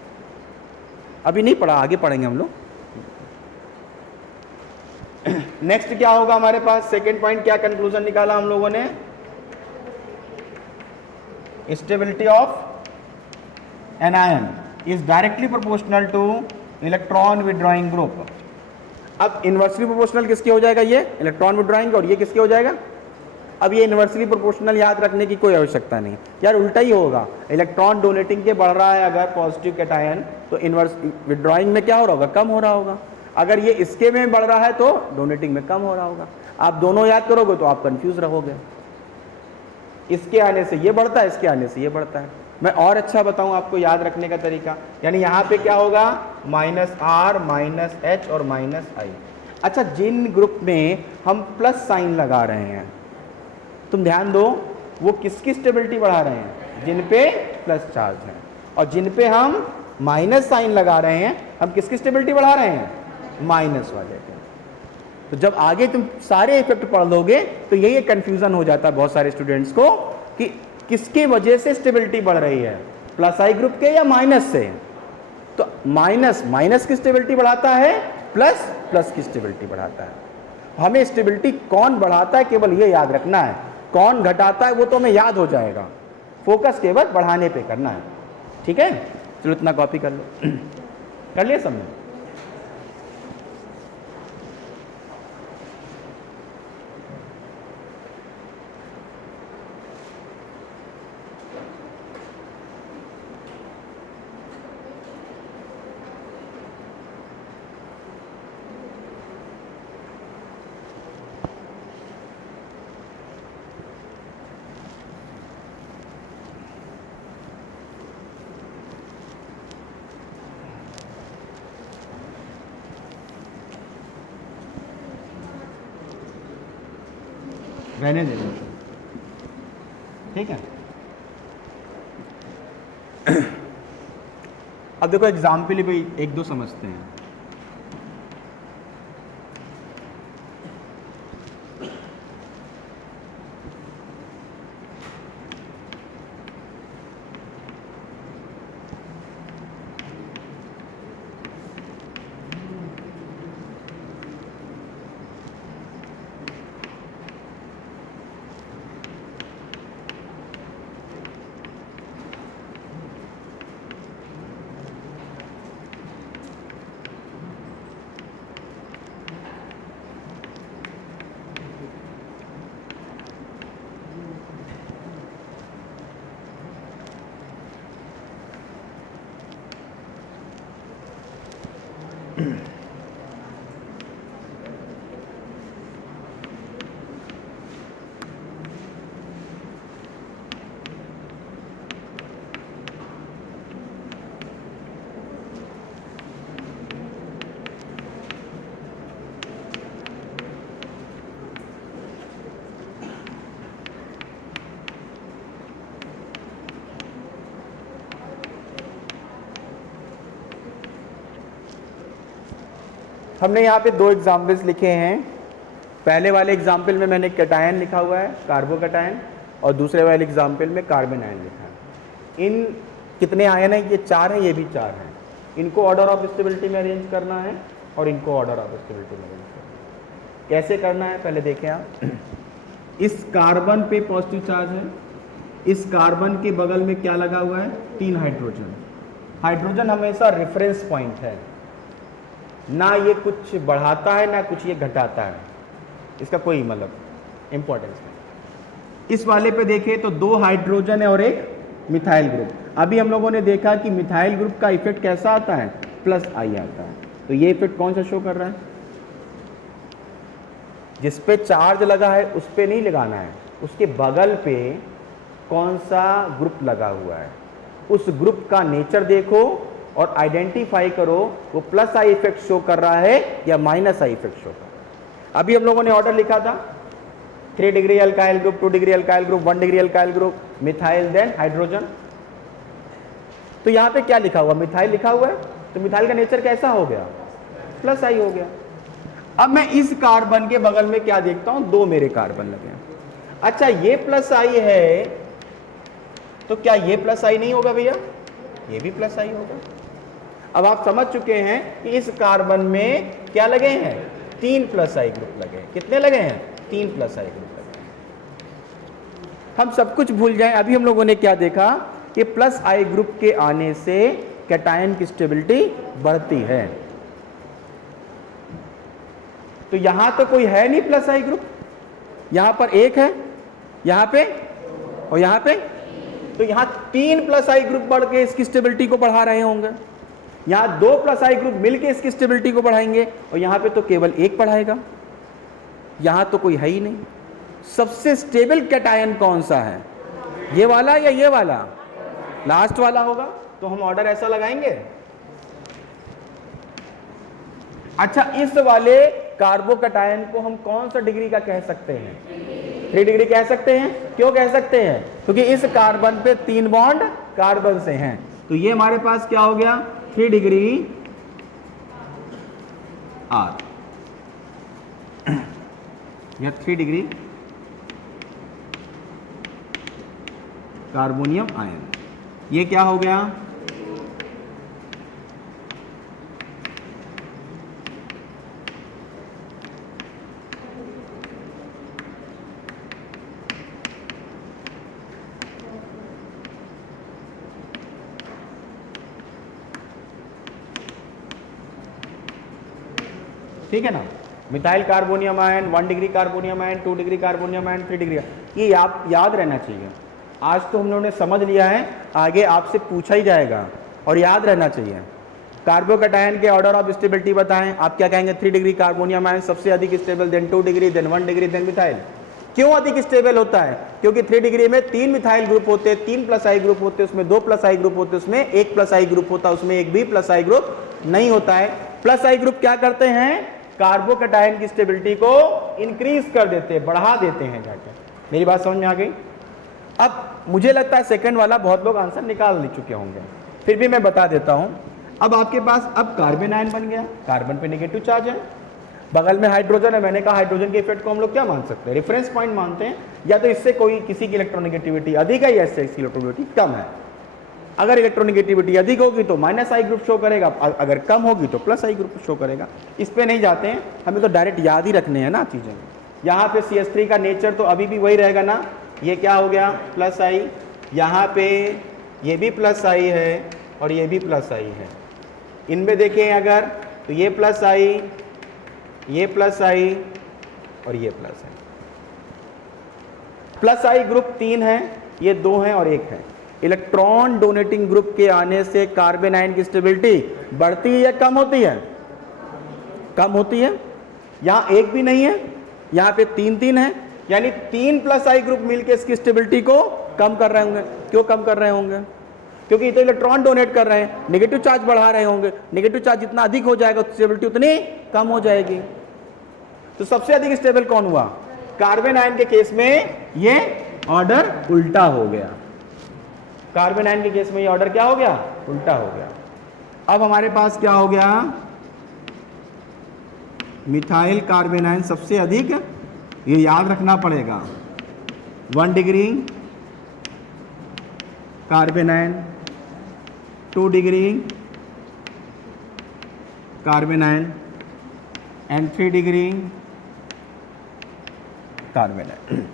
अभी नहीं पढ़ा, आगे पढ़ेंगे हम लोग। नेक्स्ट क्या होगा हमारे पास? सेकेंड पॉइंट क्या कंक्लूजन निकाला हम लोगों ने? Stability of anion is directly proportional two electron withdrawing group. अब इनवर्सली प्रोपोर्शनल किसके हो जाएगा? ये इलेक्ट्रॉन विड्रॉइंग, और ये किसके हो जाएगा? अब ये इन्वर्सली प्रोपोर्शनल याद रखने की कोई आवश्यकता नहीं यार, उल्टा ही होगा। इलेक्ट्रॉन डोनेटिंग के बढ़ रहा है अगर पॉजिटिव कैटायन, तो इन्वर्स विड्रॉइंग में क्या हो रहा होगा, कम हो रहा होगा। अगर ये इसके में बढ़ रहा है तो डोनेटिंग में कम हो रहा होगा। आप दोनों याद करोगे तो आप कंफ्यूज रहोगे, इसके आने से ये बढ़ता है, इसके आने से ये बढ़ता है। मैं और अच्छा बताऊं आपको याद रखने का तरीका, यानी यहाँ पे क्या होगा, -r -h और -i। अच्छा, जिन ग्रुप में हम प्लस साइन लगा रहे हैं, तुम ध्यान दो, वो किसकी स्टेबिलिटी बढ़ा रहे हैं, जिन पे प्लस चार्ज है, और जिन पे हम माइनस साइन लगा रहे हैं, हम किसकी स्टेबिलिटी बढ़ा रहे हैं, माइनस वाले पे। तो जब आगे तुम सारे इफेक्ट पढ़ लोगे तो यही कंफ्यूजन हो जाता है बहुत सारे स्टूडेंट्स को कि किसके वजह से स्टेबिलिटी बढ़ रही है, प्लस आई ग्रुप के या माइनस से। तो माइनस की स्टेबिलिटी बढ़ाता है, प्लस की स्टेबिलिटी बढ़ाता है। हमें स्टेबिलिटी कौन बढ़ाता है केवल ये याद रखना है, कौन घटाता है वो तो हमें याद हो जाएगा, फोकस केवल बढ़ाने पे करना है। ठीक है, चलो इतना कॉपी कर लो। कर लिया सबने? रहने देना, ठीक है। अब देखो एग्जाम्पल भी एक दो समझते हैं। हमने यहाँ पे दो एग्जाम्पल्स लिखे हैं। पहले वाले एग्जाम्पल में मैंने कैटायन लिखा हुआ है, कार्बोकैटायन, और दूसरे वाले एग्जाम्पल में कार्बन आयन लिखा है। इन कितने आयन हैं, ये 4 हैं, ये भी 4 हैं। इनको ऑर्डर ऑफ स्टेबिलिटी में अरेंज करना है और इनको ऑर्डर ऑफ स्टेबिलिटी में अरेंज करना है। कैसे करना है पहले देखें आप। इस कार्बन पे पॉजिटिव चार्ज है, इस कार्बन के बगल में क्या लगा हुआ है, 3 हाइड्रोजन। हाइड्रोजन हमेशा रेफरेंस पॉइंट है, ना ये कुछ बढ़ाता है ना कुछ ये घटाता है, इसका कोई मतलब इंपॉर्टेंस नहीं। इस वाले पे देखें तो 2 हाइड्रोजन है और एक मिथाइल ग्रुप। अभी हम लोगों ने देखा कि मिथाइल ग्रुप का इफेक्ट कैसा आता है, प्लस आई आता है। तो ये इफेक्ट कौन सा शो कर रहा है, जिस पे चार्ज लगा है उस पे नहीं लगाना है, उसके बगल पे कौन सा ग्रुप लगा हुआ है, उस ग्रुप का नेचर देखो और आइडेंटिफाई करो वो प्लस आई इफेक्ट शो कर रहा है या माइनस आई इफेक्ट शो कर रहा है। अभी हम लोगों ने ऑर्डर लिखा था 3 degree alkyl group, 2 degree alkyl group, 1 degree alkyl group, methyl then hydrogen. तो यहाँ पे क्या लिखा हुआ, मिथाइल लिखा हुआ है, तो मिथाइल का नेचर कैसा हो गया, प्लस आई हो गया। अब मैं इस कार्बन के बगल में क्या देखता हूं, 2 मेरे कार्बन लगे हैं। अच्छा ये प्लस आई है तो क्या ये प्लस आई नहीं होगा भैया, ये भी प्लस आई होगा। अब आप समझ चुके हैं कि इस कार्बन में क्या लगे हैं, 3 प्लस आई ग्रुप लगे हैं। कितने लगे हैं, 3 प्लस आई ग्रुप लगे हैं। हम सब कुछ भूल जाएं, अभी हम लोगों ने क्या देखा कि प्लस आई ग्रुप के आने से कैटायन की स्टेबिलिटी बढ़ती है। तो यहां तो कोई है नहीं प्लस आई ग्रुप, यहां पर एक है, यहाँ पे और यहाँ पे, तो यहाँ 3 प्लस आई ग्रुप बढ़ के इसकी स्टेबिलिटी को बढ़ा रहे होंगे, यहाँ 2 प्लस आई ग्रुप मिलके इसकी स्टेबिलिटी को बढ़ाएंगे, और यहाँ पे तो केवल एक बढ़ाएगा, यहाँ तो कोई है ही नहीं। सबसे स्टेबल कैटायन कौन सा है, ये वाला या ये वाला? लास्ट वाला होगा, तो हम ऑर्डर ऐसा लगाएंगे। अच्छा, इस वाले कार्बोकैटायन को हम कौन सा डिग्री का कह सकते हैं? 3 डिग्री कह सकते हैं। क्यों कह सकते हैं? क्योंकि इस कार्बन पे 3 बॉन्ड कार्बन से हैं, तो ये हमारे पास क्या हो गया? 3 डिग्री आर, या 3 डिग्री कार्बोनियम आयन। ये क्या हो गया? ठीक है ना? Methyl carbonium ion, 1 degree carbonium ion, 2 degree carbonium ion, 3 degree. ये आप याद रहना चाहिए। आज तो हम लोगों ने समझ लिया है, आगे आपसे पूछा ही जाएगा और याद रहना चाहिए। कार्बोकैटायन के ऑर्डर ऑफ स्टेबिलिटी बताएं, आप क्या कहेंगे? 3 डिग्री कार्बोनियम आयन सबसे अधिक stable, then 2 degree, then 1 degree, then methyl. क्यों अधिक स्टेबल होता है? क्योंकि 3 डिग्री में 3 मिथाइल ग्रुप होते हैं, 3 प्लस आई ग्रुप होते हैं, उसमें 2 प्लस आई ग्रुप होते हैं, उसमें 1 प्लस आई ग्रुप होता है, उसमें एक भी प्लस आई ग्रुप नहीं होता है। प्लस आई ग्रुप क्या करते हैं? कार्बोकैटायन की स्टेबिलिटी को इंक्रीज कर देते हैं, बढ़ा देते हैं जाके। मेरी बात समझ में आ गई? अब मुझे लगता है सेकंड वाला बहुत लोग आंसर निकाल चुके होंगे, फिर भी मैं बता देता हूं। अब आपके पास अब कार्बन आयन बन गया, कार्बन पे नेगेटिव चार्ज है, बगल में हाइड्रोजन है। मैंने कहा हाइड्रोजन के इफेक्ट को हम लोग क्या मान सकते हैं? रेफरेंस पॉइंट मानते हैं, या तो इससे कोई किसी की इलेक्ट्रोनेगेटिविटी अधिक है या इससे इसकी इलेक्ट्रोनेगेटिविटी कम है। अगर इलेक्ट्रोनेगेटिविटी अधिक होगी तो माइनस आई ग्रुप शो करेगा, अगर कम होगी तो प्लस आई ग्रुप शो करेगा। इस पे नहीं जाते हैं, हमें तो डायरेक्ट याद ही रखने हैं ना चीजें। यहाँ पे CH3 का नेचर तो अभी भी वही रहेगा ना, ये क्या हो गया? प्लस आई। यहाँ पे ये भी प्लस आई है और ये भी प्लस आई है। इनमें देखें अगर तो ये प्लस आई, ये प्लस आई और ये प्लस है। प्लस आई ग्रुप 3 है, ये 2 है और 1 है। इलेक्ट्रॉन डोनेटिंग ग्रुप के आने से कार्बन आयन की स्टेबिलिटी बढ़ती है या कम होती है? कम होती है। यहाँ 1 भी नहीं है, यहाँ पे 3 है, यानी 3 प्लस आई ग्रुप मिलकर इसकी स्टेबिलिटी को कम कर रहे होंगे। क्यों कम कर रहे होंगे? क्योंकि ये तो इलेक्ट्रॉन डोनेट कर रहे हैं, नेगेटिव चार्ज बढ़ा रहे होंगे। नेगेटिव चार्ज जितना अधिक हो जाएगा स्टेबिलिटी उतनी कम हो जाएगी। तो सबसे अधिक स्टेबल कौन हुआ? कार्बन आयन के केस में ये ऑर्डर उल्टा हो गया। कार्बन आयन के केस में ये ऑर्डर क्या हो गया? उल्टा हो गया। अब हमारे पास क्या हो गया? मिथाइल कार्बन आयन सबसे अधिक, ये याद रखना पड़ेगा। 1 degree carbon ion, 2 degree carbon ion and 3 degree carbon ion.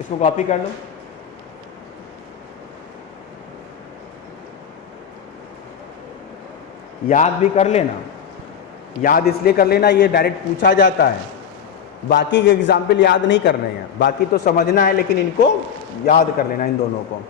इसको कॉपी कर लो। याद भी कर लेना। याद इसलिए कर लेना, ये डायरेक्ट पूछा जाता है। बाकी के एग्जाम्पल याद नहीं कर रहे हैं, बाकी तो समझना है, लेकिन इनको याद कर लेना, इन दोनों को।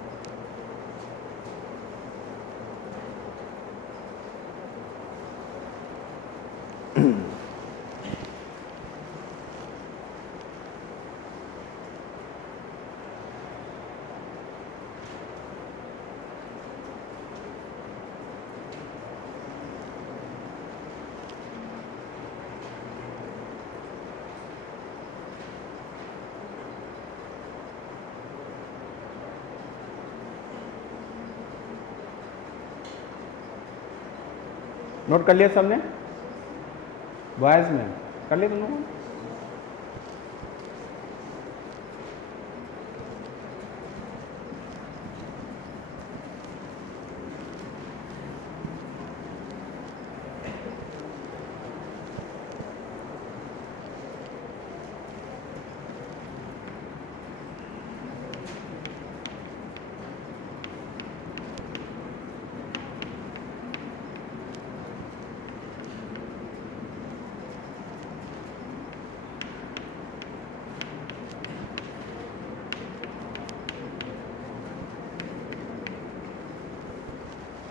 नोट कर लिया सबने? बॉयज में कर लिया तुम लोगों ने?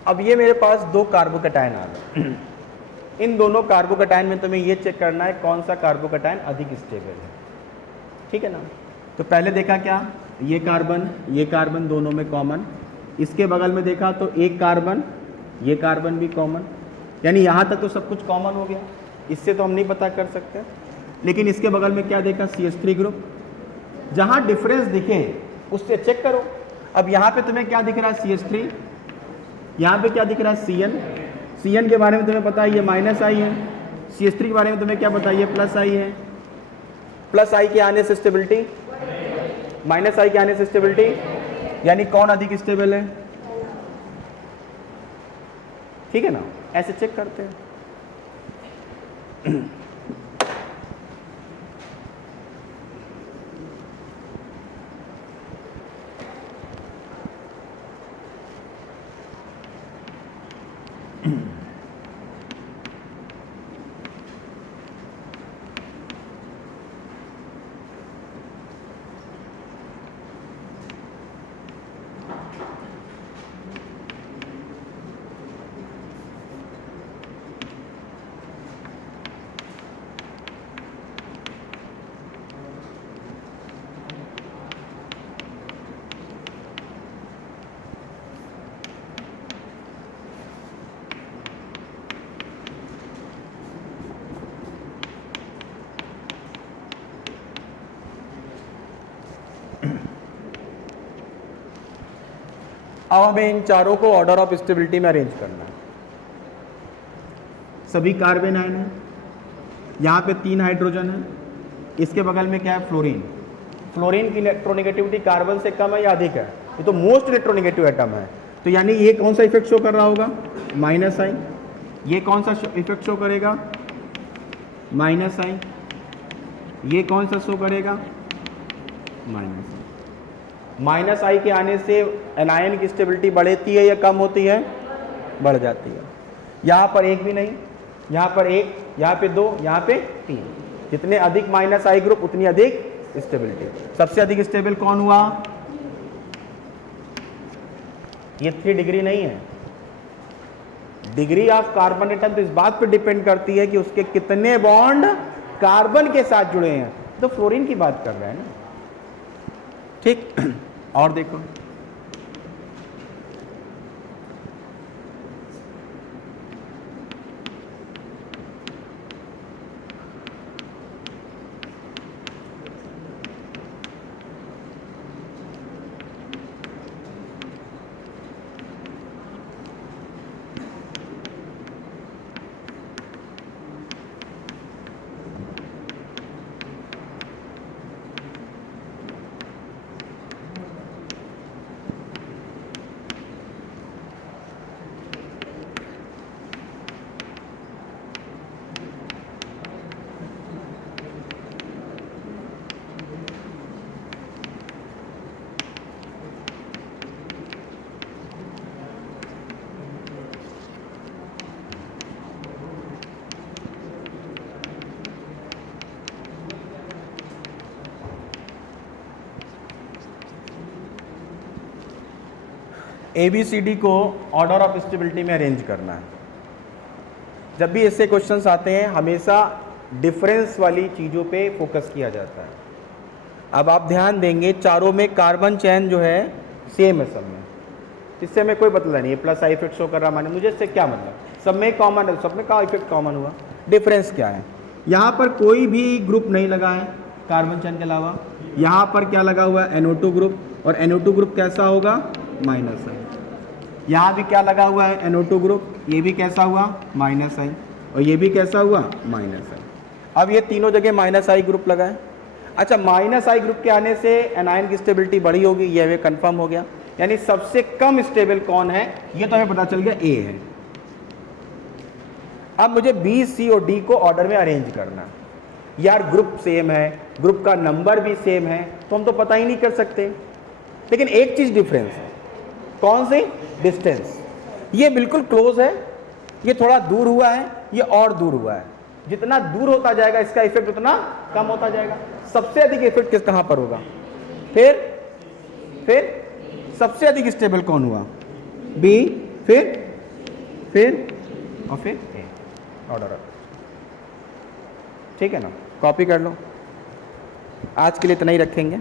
अब ये मेरे पास दो कार्बोकैटायन आ गए। इन दोनों कार्बोकैटायन में तुम्हें ये चेक करना है कौन सा कार्बोकैटायन अधिक स्टेबल है, ठीक है ना। तो पहले देखा क्या, ये कार्बन दोनों में कॉमन, इसके बगल में देखा तो एक कार्बन, ये कार्बन भी कॉमन, यानी यहाँ तक तो सब कुछ कॉमन हो गया, इससे तो हम नहीं पता कर सकते। लेकिन इसके बगल में क्या देखा, CH3 ग्रुप, जहाँ डिफरेंस दिखे उससे चेक करो। अब यहाँ पे तुम्हें क्या दिख रहा है, CH3, यहाँ पे क्या दिख रहा है, CN के बारे में तुम्हें पता है ये -I है, CH3 के बारे में तुम्हें क्या पता है ये +I है। +I के आने से स्टेबिलिटी, -I के आने से स्टेबिलिटी, यानी कौन अधिक स्टेबल है, ठीक है ना। ऐसे चेक करते हैं। अब हमें इन चारों को ऑर्डर ऑफ स्टेबिलिटी में अरेंज करना है। सभी कार्बन आयन है, यहाँ पे 3 हाइड्रोजन है, इसके बगल में क्या है, फ्लोरीन की इलेक्ट्रोनेगेटिविटी कार्बन से कम है या अधिक है, ये तो मोस्ट इलेक्ट्रोनेगेटिव एटम है। तो यानी ये कौन सा इफेक्ट शो कर रहा होगा, -I, ये कौन सा इफेक्ट शो करेगा, -I, ये कौन सा शो करेगा, -I के आने से एनायन की स्टेबिलिटी बढ़ती है या कम होती है, बढ़ जाती है। यहाँ पर एक भी नहीं, यहाँ पर एक, यहाँ पे 2, यहाँ पे 3, जितने अधिक -I ग्रुप उतनी अधिक स्टेबिलिटी। सबसे अधिक स्टेबल कौन हुआ, ये 3 डिग्री नहीं है, डिग्री ऑफ कार्बन एटम तो इस बात पे डिपेंड करती है कि उसके कितने बॉन्ड कार्बन के साथ जुड़े हैं। तो फ्लोरीन की बात कर रहे हैं ना, ठीक। और देखो ABCD को ऑर्डर ऑफ स्टेबिलिटी में अरेंज करना है। जब भी ऐसे क्वेश्चंस आते हैं हमेशा डिफरेंस वाली चीज़ों पे फोकस किया जाता है। अब आप ध्यान देंगे चारों में कार्बन चेन जो है सेम है सब में, इससे हमें कोई मतलब नहीं है +I इफेक्ट शो कर रहा माने मुझे इससे क्या मतलब, सब में कॉमन है, सब में का इफेक्ट कॉमन हुआ, डिफरेंस क्या है। यहाँ पर कोई भी ग्रुप नहीं लगा है कार्बन चेन के अलावा, यहाँ पर क्या लगा हुआ है NO2 ग्रुप, और NO2 ग्रुप कैसा होगा, -I। यहाँ भी क्या लगा हुआ है NO2 ग्रुप, ये भी कैसा हुआ, -I, और ये भी कैसा हुआ, -I। अब ये तीनों जगह -I ग्रुप लगा है। अच्छा, -I ग्रुप के आने से एनायन की स्टेबिलिटी बड़ी होगी, ये हमें कंफर्म हो गया। यानी सबसे कम स्टेबल कौन है ये तो हमें पता चल गया, A है। अब मुझे B, C और D को ऑर्डर में अरेंज करना है। यार ग्रुप सेम है, ग्रुप का नंबर भी सेम है, तो हम तो पता ही नहीं कर सकते। लेकिन एक चीज डिफरेंस है, कौन सी, डिस्टेंस। ये बिल्कुल क्लोज है, ये थोड़ा दूर हुआ है, ये और दूर हुआ है। जितना दूर होता जाएगा इसका इफेक्ट उतना कम होता जाएगा। सबसे अधिक इफेक्ट किस कहां पर होगा, फिर सबसे अधिक स्टेबल कौन हुआ, B, फिर और फिर ए, ऑर्डर। ठीक है ना, कॉपी कर लो। आज के लिए इतना ही रखेंगे।